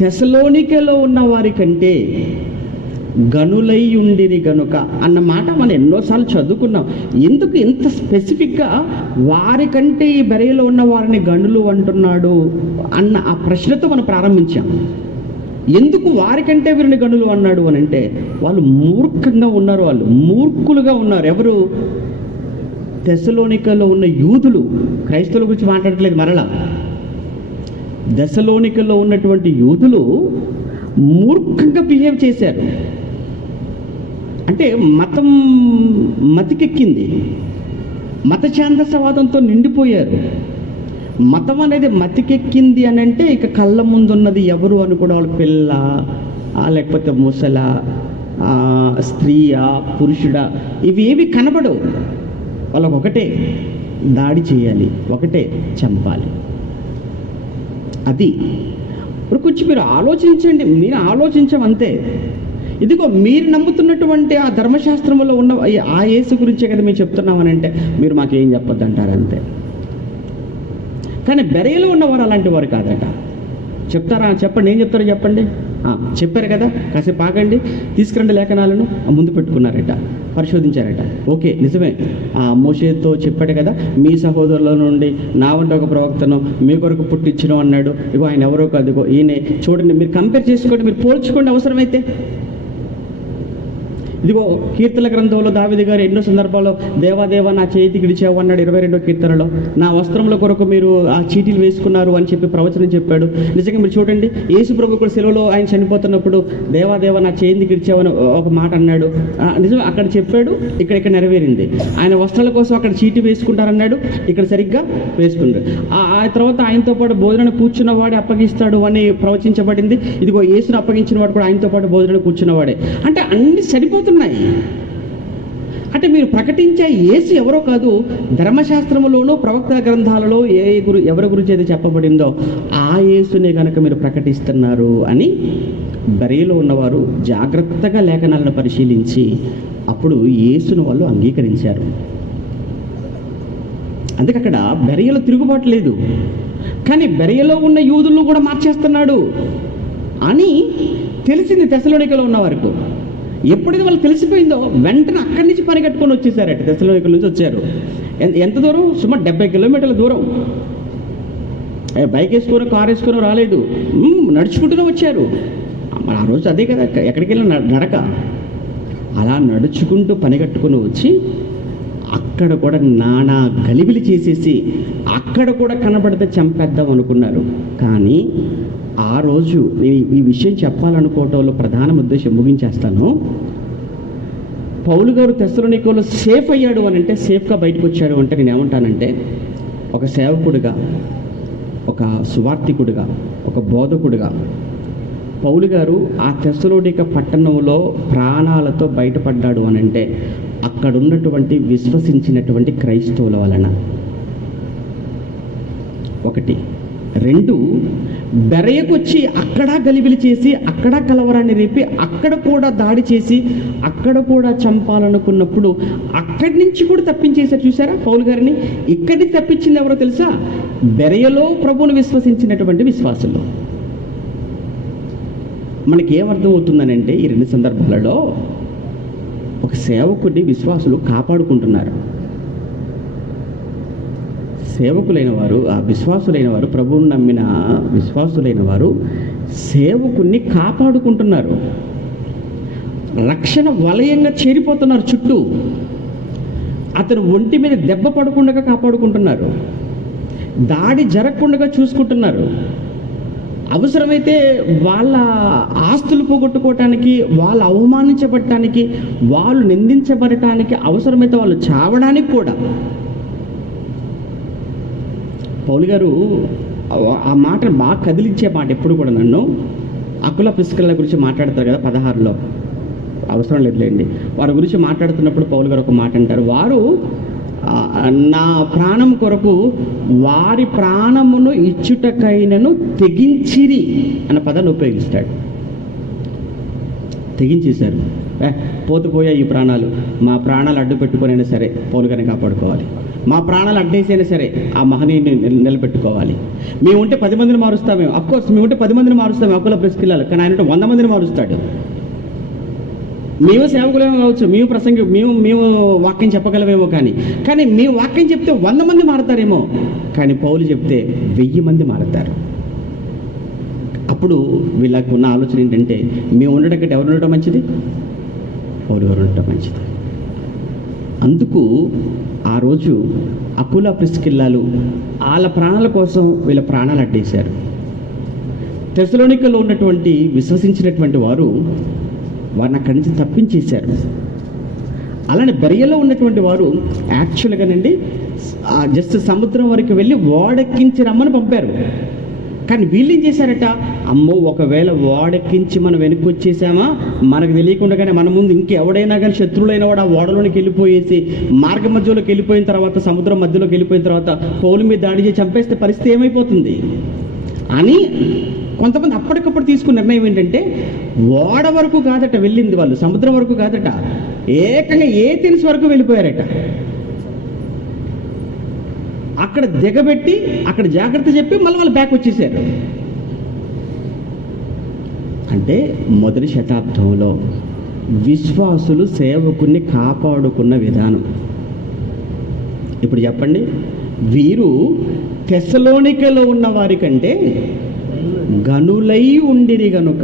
తెసలోనికలో ఉన్న వారి కంటే గనులై ఉండిరి గనుక అన్న మాట మనం ఎన్నోసార్లు చదువుకున్నాం. ఎందుకు ఇంత స్పెసిఫిక్గా వారికంటే ఈ బెరయలో ఉన్న వారిని గనులు అంటున్నాడు అన్న ఆ ప్రశ్నతో మనం ప్రారంభించాం. ఎందుకు వారికంటే వీరిని గనులు అన్నాడు అని అంటే వాళ్ళు మూర్ఖంగా ఉన్నారు, వాళ్ళు మూర్ఖులుగా ఉన్నారు. ఎవరు? తెసలోనికలో ఉన్న యూదులు. క్రైస్తవుల గురించి మాట్లాడట్లేదు మరలా. తెసలోనికలో ఉన్నటువంటి యూదులు మూర్ఖంగా బిహేవ్ చేశారు. అంటే మతికెక్కింది, మత ఛాందసవాదంతో నిండిపోయారు. మతం అనేది మతికెక్కింది అని అంటే ఇక కళ్ళ ముందున్నది ఎవరు అని కూడా వాళ్ళ పిల్ల, లేకపోతే ముసల, స్త్రీయా, పురుషుడా, ఇవి ఏవి కనబడవు. వాళ్ళకు ఒకటే దాడి చేయాలి, ఒకటే చంపాలి. అది ఇప్పుడు కొంచెం మీరు ఆలోచించండి. మీరు ఆలోచించమంతే. ఇదిగో మీరు నమ్ముతున్నటువంటి ఆ ధర్మశాస్త్రంలో ఉన్న ఆ యేసు గురించే కదా మేము చెప్తున్నామని అంటే మీరు మాకేం చెప్పొద్దు అంటారు అంతే. కానీ బెరయలో ఉన్నవారు అలాంటి వారు కాదట. చెప్తారా? చెప్పండి, ఏం చెప్తారో చెప్పండి. చెప్పారు కదా, కాసేపు ఆగండి, తీసుకురండి లేఖనాలను ముందు పెట్టుకున్నారట, పరిశోధించారట. ఓకే, నిజమే, మోషేతో చెప్పాడు కదా, మీ సహోదరుల నుండి నా వంటి ఒక ప్రవక్తను మీ కొరకు పుట్టించడం అన్నాడు. ఇగో ఆయన ఎవరో కాదు, ఇగో ఈయనే. చూడండి, మీరు కంపేర్ చేసుకోండి, మీరు పోల్చుకోండి అవసరమైతే. ఇదిగో కీర్తన గ్రంథంలో దావీదు గారు ఎన్నో సందర్భాల్లో దేవాదేవ నా చేతికి ఇడిచావు అన్నాడు. 22వ కీర్తనలో నా వస్త్రముల కొరకు మీరు ఆ చీటీలు వేసుకున్నారు అని చెప్పి ప్రవచనం చెప్పాడు. నిజంగా మీరు చూడండి, యేసు ప్రభు కూడా సెలవులో ఆయన చనిపోతున్నప్పుడు దేవాదేవ నా చేతికి ఇడిచావు అని ఒక మాట అన్నాడు. నిజం, అక్కడ చెప్పాడు, ఇక్కడ నెరవేరింది. ఆయన వస్త్రాల కోసం అక్కడ చీటీ వేసుకుంటారన్నాడు, ఇక్కడ సరిగ్గా వేసుకున్నాడు. ఆ తర్వాత ఆయనతో పాటు భోజనాన్ని కూర్చున్నవాడే అప్పగిస్తాడు అని ప్రవచించబడింది. ఇదిగో యేసును అప్పగించిన వాడు కూడా ఆయనతో పాటు భోజనాన్ని కూర్చున్నవాడే. అంటే అన్ని సరిపోతుంది. అంటే మీరు ప్రకటించే యేసు ఎవరో కాదు, ధర్మశాస్త్రములోనూ ప్రవక్త గ్రంథాలలో ఎవరి గురించి అయితే చెప్పబడిందో ఆ యేసునే కనుక మీరు ప్రకటిస్తున్నారు అని బెరయలో ఉన్నవారు జాగ్రత్తగా లేఖనాలను పరిశీలించి అప్పుడు యేసును వాళ్ళు అంగీకరించారు. అందుకే అక్కడ బెరయలో తిరుగుబాటు లేదు, కానీ బెరయలో ఉన్న యూదులను కూడా మార్చేస్తున్నాడు అని తెలిసింది తెస్సలోనికలో ఉన్న వరకు. ఎప్పుడైతే వాళ్ళు తెలిసిపోయిందో వెంటనే అక్కడి నుంచి పరిగెట్టుకొని వచ్చేసారట. తెస్సలోనికల నుంచి వచ్చారు. ఎంత దూరం? సుమారు 70 కిలోమీటర్ల దూరం. బైక్ వేసుకొని కారు వేసుకొని రాలేదు, నడుచుకుంటూనే వచ్చారు. మరి ఆ రోజు అదే కదా, ఎక్కడికి వెళ్ళినా నడక. అలా నడుచుకుంటూ పని కట్టుకుని వచ్చి అక్కడ కూడా నానా గలిబిలి చేసేసి అక్కడ కూడా కనబడితే చంపేద్దాం అనుకున్నారు. కానీ ఆ రోజు నేను ఈ విషయం చెప్పాలనుకోవటంలో ప్రధాన ఉద్దేశం ముగించేస్తాను. పౌలు గారు తెస్సలోనికలో సేఫ్ అయ్యాడు అని అంటే, సేఫ్గా బయటకు వచ్చాడు అంటే నేను ఏమంటానంటే, ఒక సేవకుడిగా, ఒక సువార్థికుడిగా, ఒక బోధకుడిగా పౌలు గారు ఆ తెస్సలోనిక పట్టణంలో ప్రాణాలతో బయటపడ్డాడు అని అంటే అక్కడ ఉన్నటువంటి విశ్వసించినటువంటి క్రైస్తవుల వలన. 1. 2, బెరయకొచ్చి అక్కడ గలిబిలి చేసి అక్కడ కలవరాన్ని రేపి అక్కడ కూడా దాడి చేసి అక్కడ కూడా చంపాలనుకున్నప్పుడు అక్కడి నుంచి కూడా తప్పించేశారు. చూసారా పౌలు గారిని? ఇక్కడికి తప్పించింది ఎవరో తెలుసా? బెరయలో ప్రభువును విశ్వసించినటువంటి విశ్వాసులు. మనకి ఏమర్థం అవుతుందనంటే ఈ 2 సందర్భాలలో ఒక సేవకుడిని విశ్వాసులు కాపాడుకుంటున్నారు. సేవకులైన వారు, ఆ విశ్వాసులైన వారు, ప్రభువును నమ్మిన విశ్వాసులైన వారు సేవకుడిని కాపాడుకుంటున్నారు. రక్షణ వలయంగా చేరిపోతున్నారు చుట్టూ. అతను ఒంటి మీద దెబ్బ పడకుండా కాపాడుకుంటున్నారు. దాడి జరగకుండా చూసుకుంటున్నారు. అవసరమైతే వాళ్ళ ఆస్తులు పోగొట్టుకోవటానికి, వాళ్ళు అవమానించబడటానికి, వాళ్ళు నిందించబడటానికి, అవసరమైతే వాళ్ళు చావడానికి కూడా. పౌలు గారు ఆ మాట బాగా కదిలించే మాట ఎప్పుడు కూడా నన్ను. అకుల ప్రిస్కిల్ల గురించి మాట్లాడతారు కదా 16లో, అవసరం లేదులేండి. వారి గురించి మాట్లాడుతున్నప్పుడు పౌలు గారు ఒక మాట అంటారు, వారు నా ప్రాణం కొరకు వారి ప్రాణమును ఇచ్చుటకైనను తెగించిరి అన్న పదాన్ని ఉపయోగిస్తాడు. తెగించేశారు. పోయా ఈ ప్రాణాలు, మా ప్రాణాలు అడ్డు పెట్టుకొనైనా సరే పౌలు గారిని కాపాడుకోవాలి, మా ప్రాణాలు అడ్డేసైనా సరే ఆ మహనీయుని నిలబెట్టుకోవాలి. మేము ఉంటే 10 మందిని మారుస్తామేమో, అఫ్కోర్స్ మేము ఉంటే 10 మందిని మారుస్తాము అకుల ప్రిస్కిల్లాలు, కానీ ఆయన 100 మందిని మారుస్తాడు. మేము సేవకులేమో కావచ్చు, మేము వాక్యం చెప్పగలమేమో, కానీ మేము వాక్యం చెప్తే 100 మంది మారుతారేమో, కానీ పౌలు చెప్తే 1000 మంది మారుతారు. అప్పుడు వీళ్ళకు ఉన్న ఆలోచన ఏంటంటే, మేము ఉండడం కంటే ఎవరు ఉండటం మంచిది? పౌలు గారు ఉండటం మంచిది. అందుకు ఆ రోజు అకుల ప్రిస్కిల్లాలు వాళ్ళ ప్రాణాల కోసం వీళ్ళ ప్రాణాలు అడ్డేశారు. తెస్సలోనికలో ఉన్నటువంటి విశ్వసించినటువంటి వారు వారిని అక్కడి నుంచి తప్పించేశారు. అలానే బెరయలో ఉన్నటువంటి వారు యాక్చువల్గానండి జస్ట్ సముద్రం వరకు వెళ్ళి ఓడెక్కించి రమ్మని పంపారు. కానీ వీళ్ళు ఏం చేశారట, అమ్మో ఒకవేళ ఓడెక్కించి మనం వెనక్కి వచ్చేసామా, మనకు తెలియకుండానే మన ముందు ఇంకెవడైనా కానీ శత్రువులైన వాడు ఆ ఓడలోనికి వెళ్ళిపోయేసి మార్గ మధ్యలోకి వెళ్ళిపోయిన తర్వాత, సముద్రం మధ్యలోకి వెళ్ళిపోయిన తర్వాత పౌలు మీద దాడి చేసి చంపేస్తే పరిస్థితి ఏమైపోతుంది అని కొంతమంది అప్పటికప్పుడు తీసుకున్న నిర్ణయం ఏంటంటే, ఓడ వరకు కాదట వెళ్ళింది వాళ్ళు, సముద్రం వరకు కాదట, ఏకంగా ఏథెన్స్ వరకు వెళ్ళిపోయారట. అక్కడ దిగబెట్టి అక్కడ జాగ్రత్త చెప్పి మళ్ళీ వాళ్ళు బ్యాక్ వచ్చేసారు. అంటే మొదటి శతాబ్దంలో విశ్వాసులు సేవకుని కాపాడుకున్న విధానం. ఇప్పుడు చెప్పండి, వీరు తెస్సలోనికలో ఉన్న వారి కంటే గనులై ఉండిరి గనుక.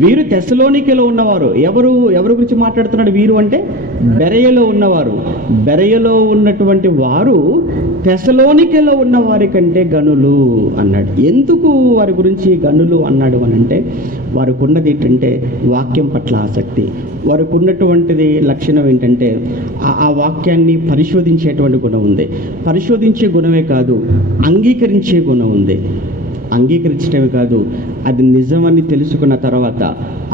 వీరు తెస్సలోనికలో ఉన్నవారు. ఎవరు గురించి మాట్లాడుతున్నాడు వీరు అంటే? బెరయలో ఉన్నవారు. బెరయలో ఉన్నటువంటి వారు తెస్సలోనికలో ఉన్న వారి కంటే గనులు అన్నాడు. ఎందుకు వారి గురించి గనులు అన్నాడు అని అంటే, వారికి ఉన్నది ఏంటంటే వాక్యం పట్ల ఆసక్తి. వారికి ఉన్నటువంటిది లక్షణం ఏంటంటే ఆ వాక్యాన్ని పరిశోధించేటువంటి గుణం ఉంది. పరిశోధించే గుణమే కాదు, అంగీకరించే గుణం ఉంది. అంగీకరించడమే కాదు, అది నిజమని తెలుసుకున్న తర్వాత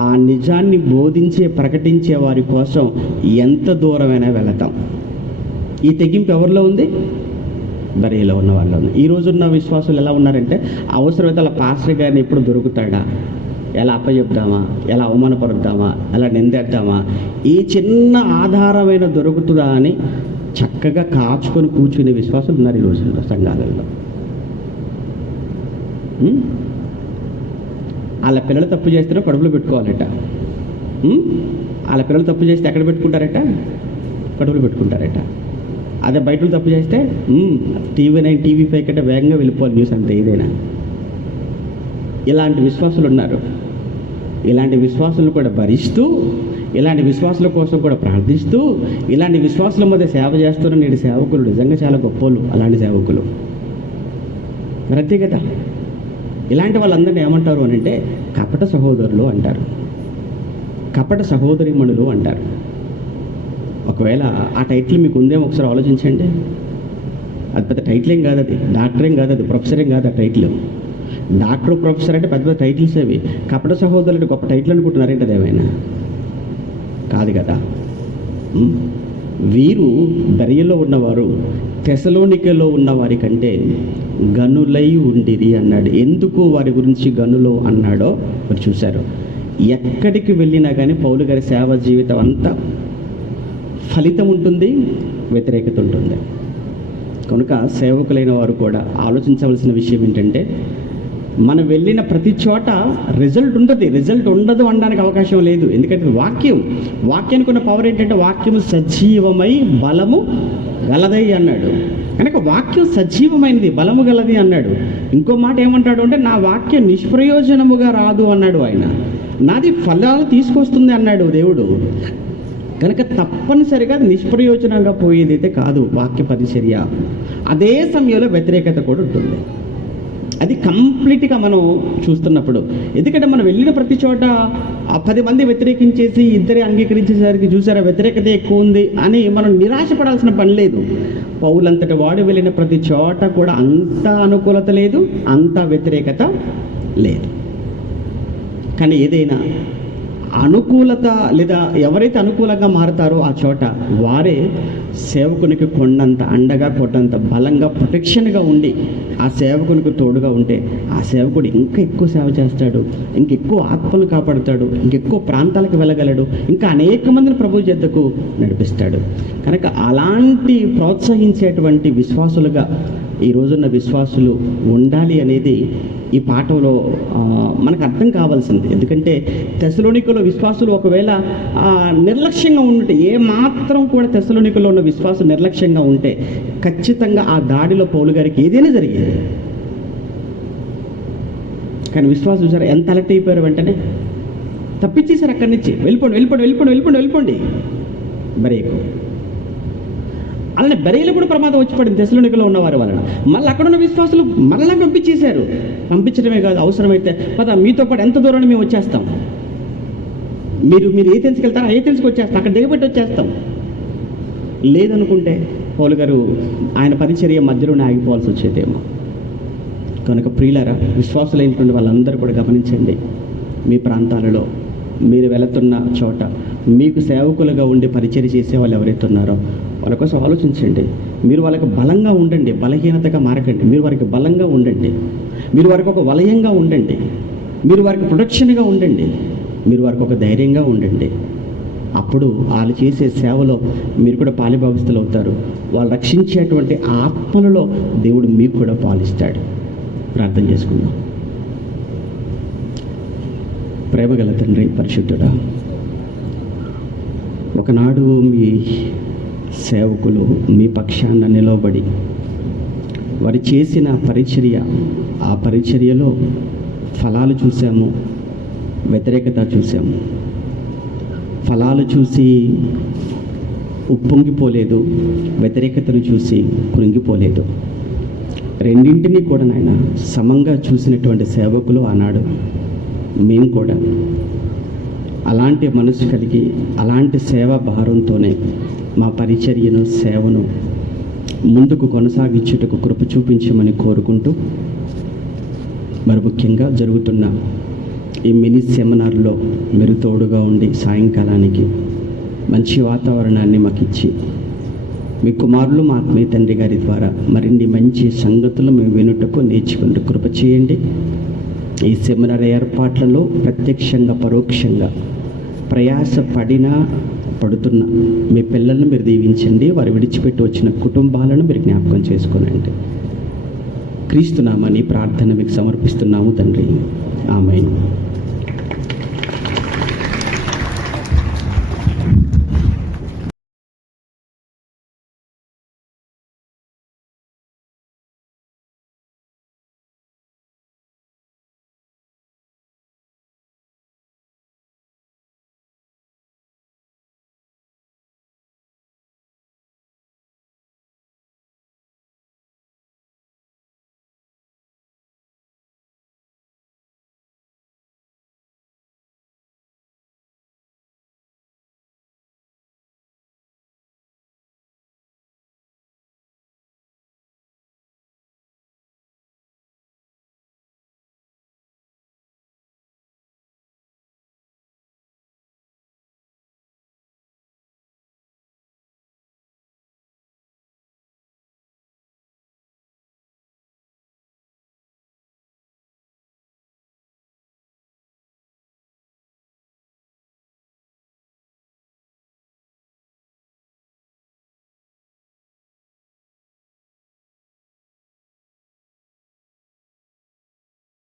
ఆ నిజాన్ని బోధించే ప్రకటించే వారి కోసం ఎంత దూరమైనా వెళతాం. ఈ తెగింపు ఎవరిలో ఉంది? బరియలో ఉన్న వాళ్ళు ఉంది. ఈ రోజున్న విశ్వాసులు ఎలా ఉన్నారంటే, అవసరమైతే అలా పాస్టర్ గారిని ఎప్పుడు దొరుకుతాడా, ఎలా అప్పచెప్దామా, ఎలా అవమానపరుద్దామా, ఎలా నిందేద్దామా, ఈ చిన్న ఆధారమైన దొరుకుతుందా అని చక్కగా కాచుకొని కూర్చునే విశ్వాసులు ఉన్నారు ఈ రోజుల్లో సంఘాలలో. వాళ్ళ పిల్లలు తప్పు చేస్తేనే కడుపులో పెట్టుకోవాలట. వాళ్ళ పిల్లలు తప్పు చేస్తే ఎక్కడ పెట్టుకుంటారట? కడుపులో పెట్టుకుంటారట. అదే బయట తప్పు చేస్తే TV9 TV5 కంటే వేగంగా వెళ్ళిపోవాలి న్యూస్ అంతే ఏదైనా. ఇలాంటి విశ్వాసులు ఉన్నారు. ఇలాంటి విశ్వాసులను కూడా భరిస్తూ, ఇలాంటి విశ్వాసుల కోసం కూడా ప్రార్థిస్తూ, ఇలాంటి విశ్వాసుల మధ్య సేవ చేస్తున్న నేటి సేవకులు నిజంగా చాలా గొప్పలు. అలాంటి సేవకులు అంతే కదా. ఇలాంటి వాళ్ళందరినీ ఏమంటారు అని అంటే కపట సహోదరులు అంటారు, కపట సహోదరిమణులు అంటారు. ఒకవేళ ఆ టైటిల్ మీకు ఉందేమో ఒకసారి ఆలోచించండి. అది పెద్ద టైటిల్ ఏం కాదు, అది డాక్టర్ ఏం కాదు, అది ప్రొఫెసర్ ఏం కాదు. ఆ టైటిల్ డాక్టర్ ప్రొఫెసర్ అంటే పెద్ద పెద్ద టైటిల్స్ అవి. కపట సహోదరులు గొప్ప టైటిల్ అనుకుంటున్నారేంటి? అదేమైనా కాదు కదా. వీరు బెరియలో ఉన్నవారు తెసలోనికలో ఉన్న వారి కంటే గనులై ఉండిరి అన్నాడు. ఎందుకు వారి గురించి గనులు అన్నాడో మీరు చూశారు. ఎక్కడికి వెళ్ళినా కానీ పౌలు గారి సేవ జీవితం అంతా ఫలితం ఉంటుంది, వ్యతిరేకత ఉంటుంది. కనుక సేవకులైన వారు కూడా ఆలోచించవలసిన విషయం ఏంటంటే, మనం వెళ్ళిన ప్రతి చోట రిజల్ట్ ఉంటుంది, రిజల్ట్ ఉండదు అనడానికి అవకాశం లేదు. ఎందుకంటే వాక్యానికి ఉన్న పవర్ ఏంటంటే, వాక్యము సజీవమై బలము గలదై అన్నాడు. కనుక వాక్యం సజీవమైనది, బలము గలది అన్నాడు. ఇంకో మాట ఏమంటాడు అంటే, నా వాక్యం నిష్ప్రయోజనముగా రాదు అన్నాడు ఆయన. నాది ఫలాలు తీసుకొస్తుంది అన్నాడు దేవుడు. కనుక తప్పనిసరిగా నిష్ప్రయోజనంగా పోయేదైతే కాదు వాక్య పరిచర్య. అదే సమయంలో వ్యతిరేకత కూడా ఉంటుంది. అది కంప్లీట్గా మనం చూస్తున్నప్పుడు, ఎందుకంటే మనం వెళ్ళిన ప్రతి చోట 10 మంది వ్యతిరేకించేసి ఇద్దరే అంగీకరించేసరికి చూసారా వ్యతిరేకత ఎక్కువ ఉంది అని మనం నిరాశపడాల్సిన పని లేదు. పౌలంతటి వాడు వెళ్ళిన ప్రతి చోట కూడా అంత అనుకూలత లేదు, అంత వ్యతిరేకత లేదు. కానీ ఏదైనా అనుకూలత లేదా ఎవరైతే అనుకూలంగా మారతారో ఆ చోట వారే సేవకునికి కొండంత అండగా, కొండంత బలంగా, ప్రొటెక్షన్గా ఉండి ఆ సేవకునికి తోడుగా ఉంటే ఆ సేవకుడు ఇంకా ఎక్కువ సేవ చేస్తాడు, ఇంకెక్కువ ఆత్మలు కాపాడుతాడు, ఇంకెక్కువ ప్రాంతాలకు వెళ్ళగలడు, ఇంకా అనేక మందిని ప్రభు చెద్దకు నడిపిస్తాడు. కనుక అలాంటి ప్రోత్సహించేటువంటి విశ్వాసులుగా ఈ రోజున్న విశ్వాసులు ఉండాలి అనేది ఈ పాఠంలో మనకు అర్థం కావాల్సింది. ఎందుకంటే తెసలోనికలో విశ్వాసులు ఒకవేళ నిర్లక్ష్యంగా ఉంటే, ఏ మాత్రం కూడా తెసలోనికలో ఉన్న విశ్వాసులు నిర్లక్ష్యంగా ఉంటే ఖచ్చితంగా ఆ దాడిలో పౌలు గారికి ఏదైనా జరిగేది. కానీ విశ్వాసం చూసారా ఎంత అలర్ట్ అయిపోయారు, వెంటనే తప్పించేశారు అక్కడి నుంచి. వెళ్ళిపోండి బరేకు. అలానే బెరియలో కూడా ప్రమాదం వచ్చి పడింది తెసలోనికలో ఉన్నవారి వలన. మళ్ళీ అక్కడ ఉన్న విశ్వాసులు మళ్ళీ పంపించేశారు. పంపించడమే కాదు, అవసరమైతే పద మీతో పాటు ఎంత దూరాన్ని మేము వచ్చేస్తాం, మీరు ఏథెన్స్కి వెళ్తారా, ఏథెన్స్కి వచ్చేస్తాం, అక్కడ దిగబెట్టి వచ్చేస్తాం. లేదనుకుంటే పౌలు గారు ఆయన పరిచర్య మధ్యలోనే ఆగిపోవాల్సి వచ్చేదేమో. కనుక ప్రియులారా, విశ్వాసులైనటువంటి వాళ్ళందరూ కూడా గమనించండి. మీ ప్రాంతాలలో మీరు వెళుతున్న చోట మీకు సేవకులుగా ఉండి పరిచర్య చేసే వాళ్ళు ఎవరైతే ఉన్నారో వాళ్ళ కోసం ఆలోచించండి. మీరు వాళ్ళకి బలంగా ఉండండి, బలహీనతగా మారకండి. మీరు వారికి బలంగా ఉండండి, మీరు వారికి ఒక వలయంగా ఉండండి, మీరు వారికి ప్రొటెక్షన్గా ఉండండి, మీరు వారికి ఒక ధైర్యంగా ఉండండి. అప్పుడు వాళ్ళు చేసే సేవలో మీరు కూడా పాలిభాగస్తులు అవుతారు. వాళ్ళు రక్షించేటువంటి ఆత్మలలో దేవుడు మీకు కూడా పాలిస్తాడు. ప్రార్థన చేసుకుందాం. ప్రేమగల తండ్రి, పరిశుద్ధుడా, ఒకనాడు మీ సేవకులు మీ పక్షాన నిలవబడి వారు చేసిన పరిచర్య, ఆ పరిచర్యలో ఫలాలు చూసాము, వ్యతిరేకత చూసాము. ఫలాలు చూసి ఉప్పొంగిపోలేదు, వ్యతిరేకతను చూసి కృంగిపోలేదు. రెండింటినీ కూడా నాయన సమంగా చూసినటువంటి సేవకులు ఆనాడు మేము కూడా అలాంటి మనసు కలిగి అలాంటి సేవా భారంతోనే మా పరిచర్యను, సేవను ముందుకు కొనసాగించుటకు కృప చూపించమని కోరుకుంటూ మరి ముఖ్యంగా జరుగుతున్న ఈ మినీ సెమినార్లో మీరు తోడుగా ఉండి సాయంకాలానికి మంచి వాతావరణాన్ని మాకు ఇచ్చి మీ కుమారులు మా ఆత్మీయ తండ్రి గారి ద్వారా మరిన్ని మంచి సంగతులు మేము వినుటకు నేర్చుకుంటూ కృప చేయండి. ఈ సెమినార్ ఏర్పాట్లలో ప్రత్యక్షంగా పరోక్షంగా ప్రయాస పడుతున్న మీ పిల్లలను మీరు దీవించండి. వారు విడిచిపెట్టి వచ్చిన కుటుంబాలను మీరు జ్ఞాపకం చేసుకోనండి. క్రీస్తునామని ప్రార్థన మీకు సమర్పిస్తున్నాము తండ్రి.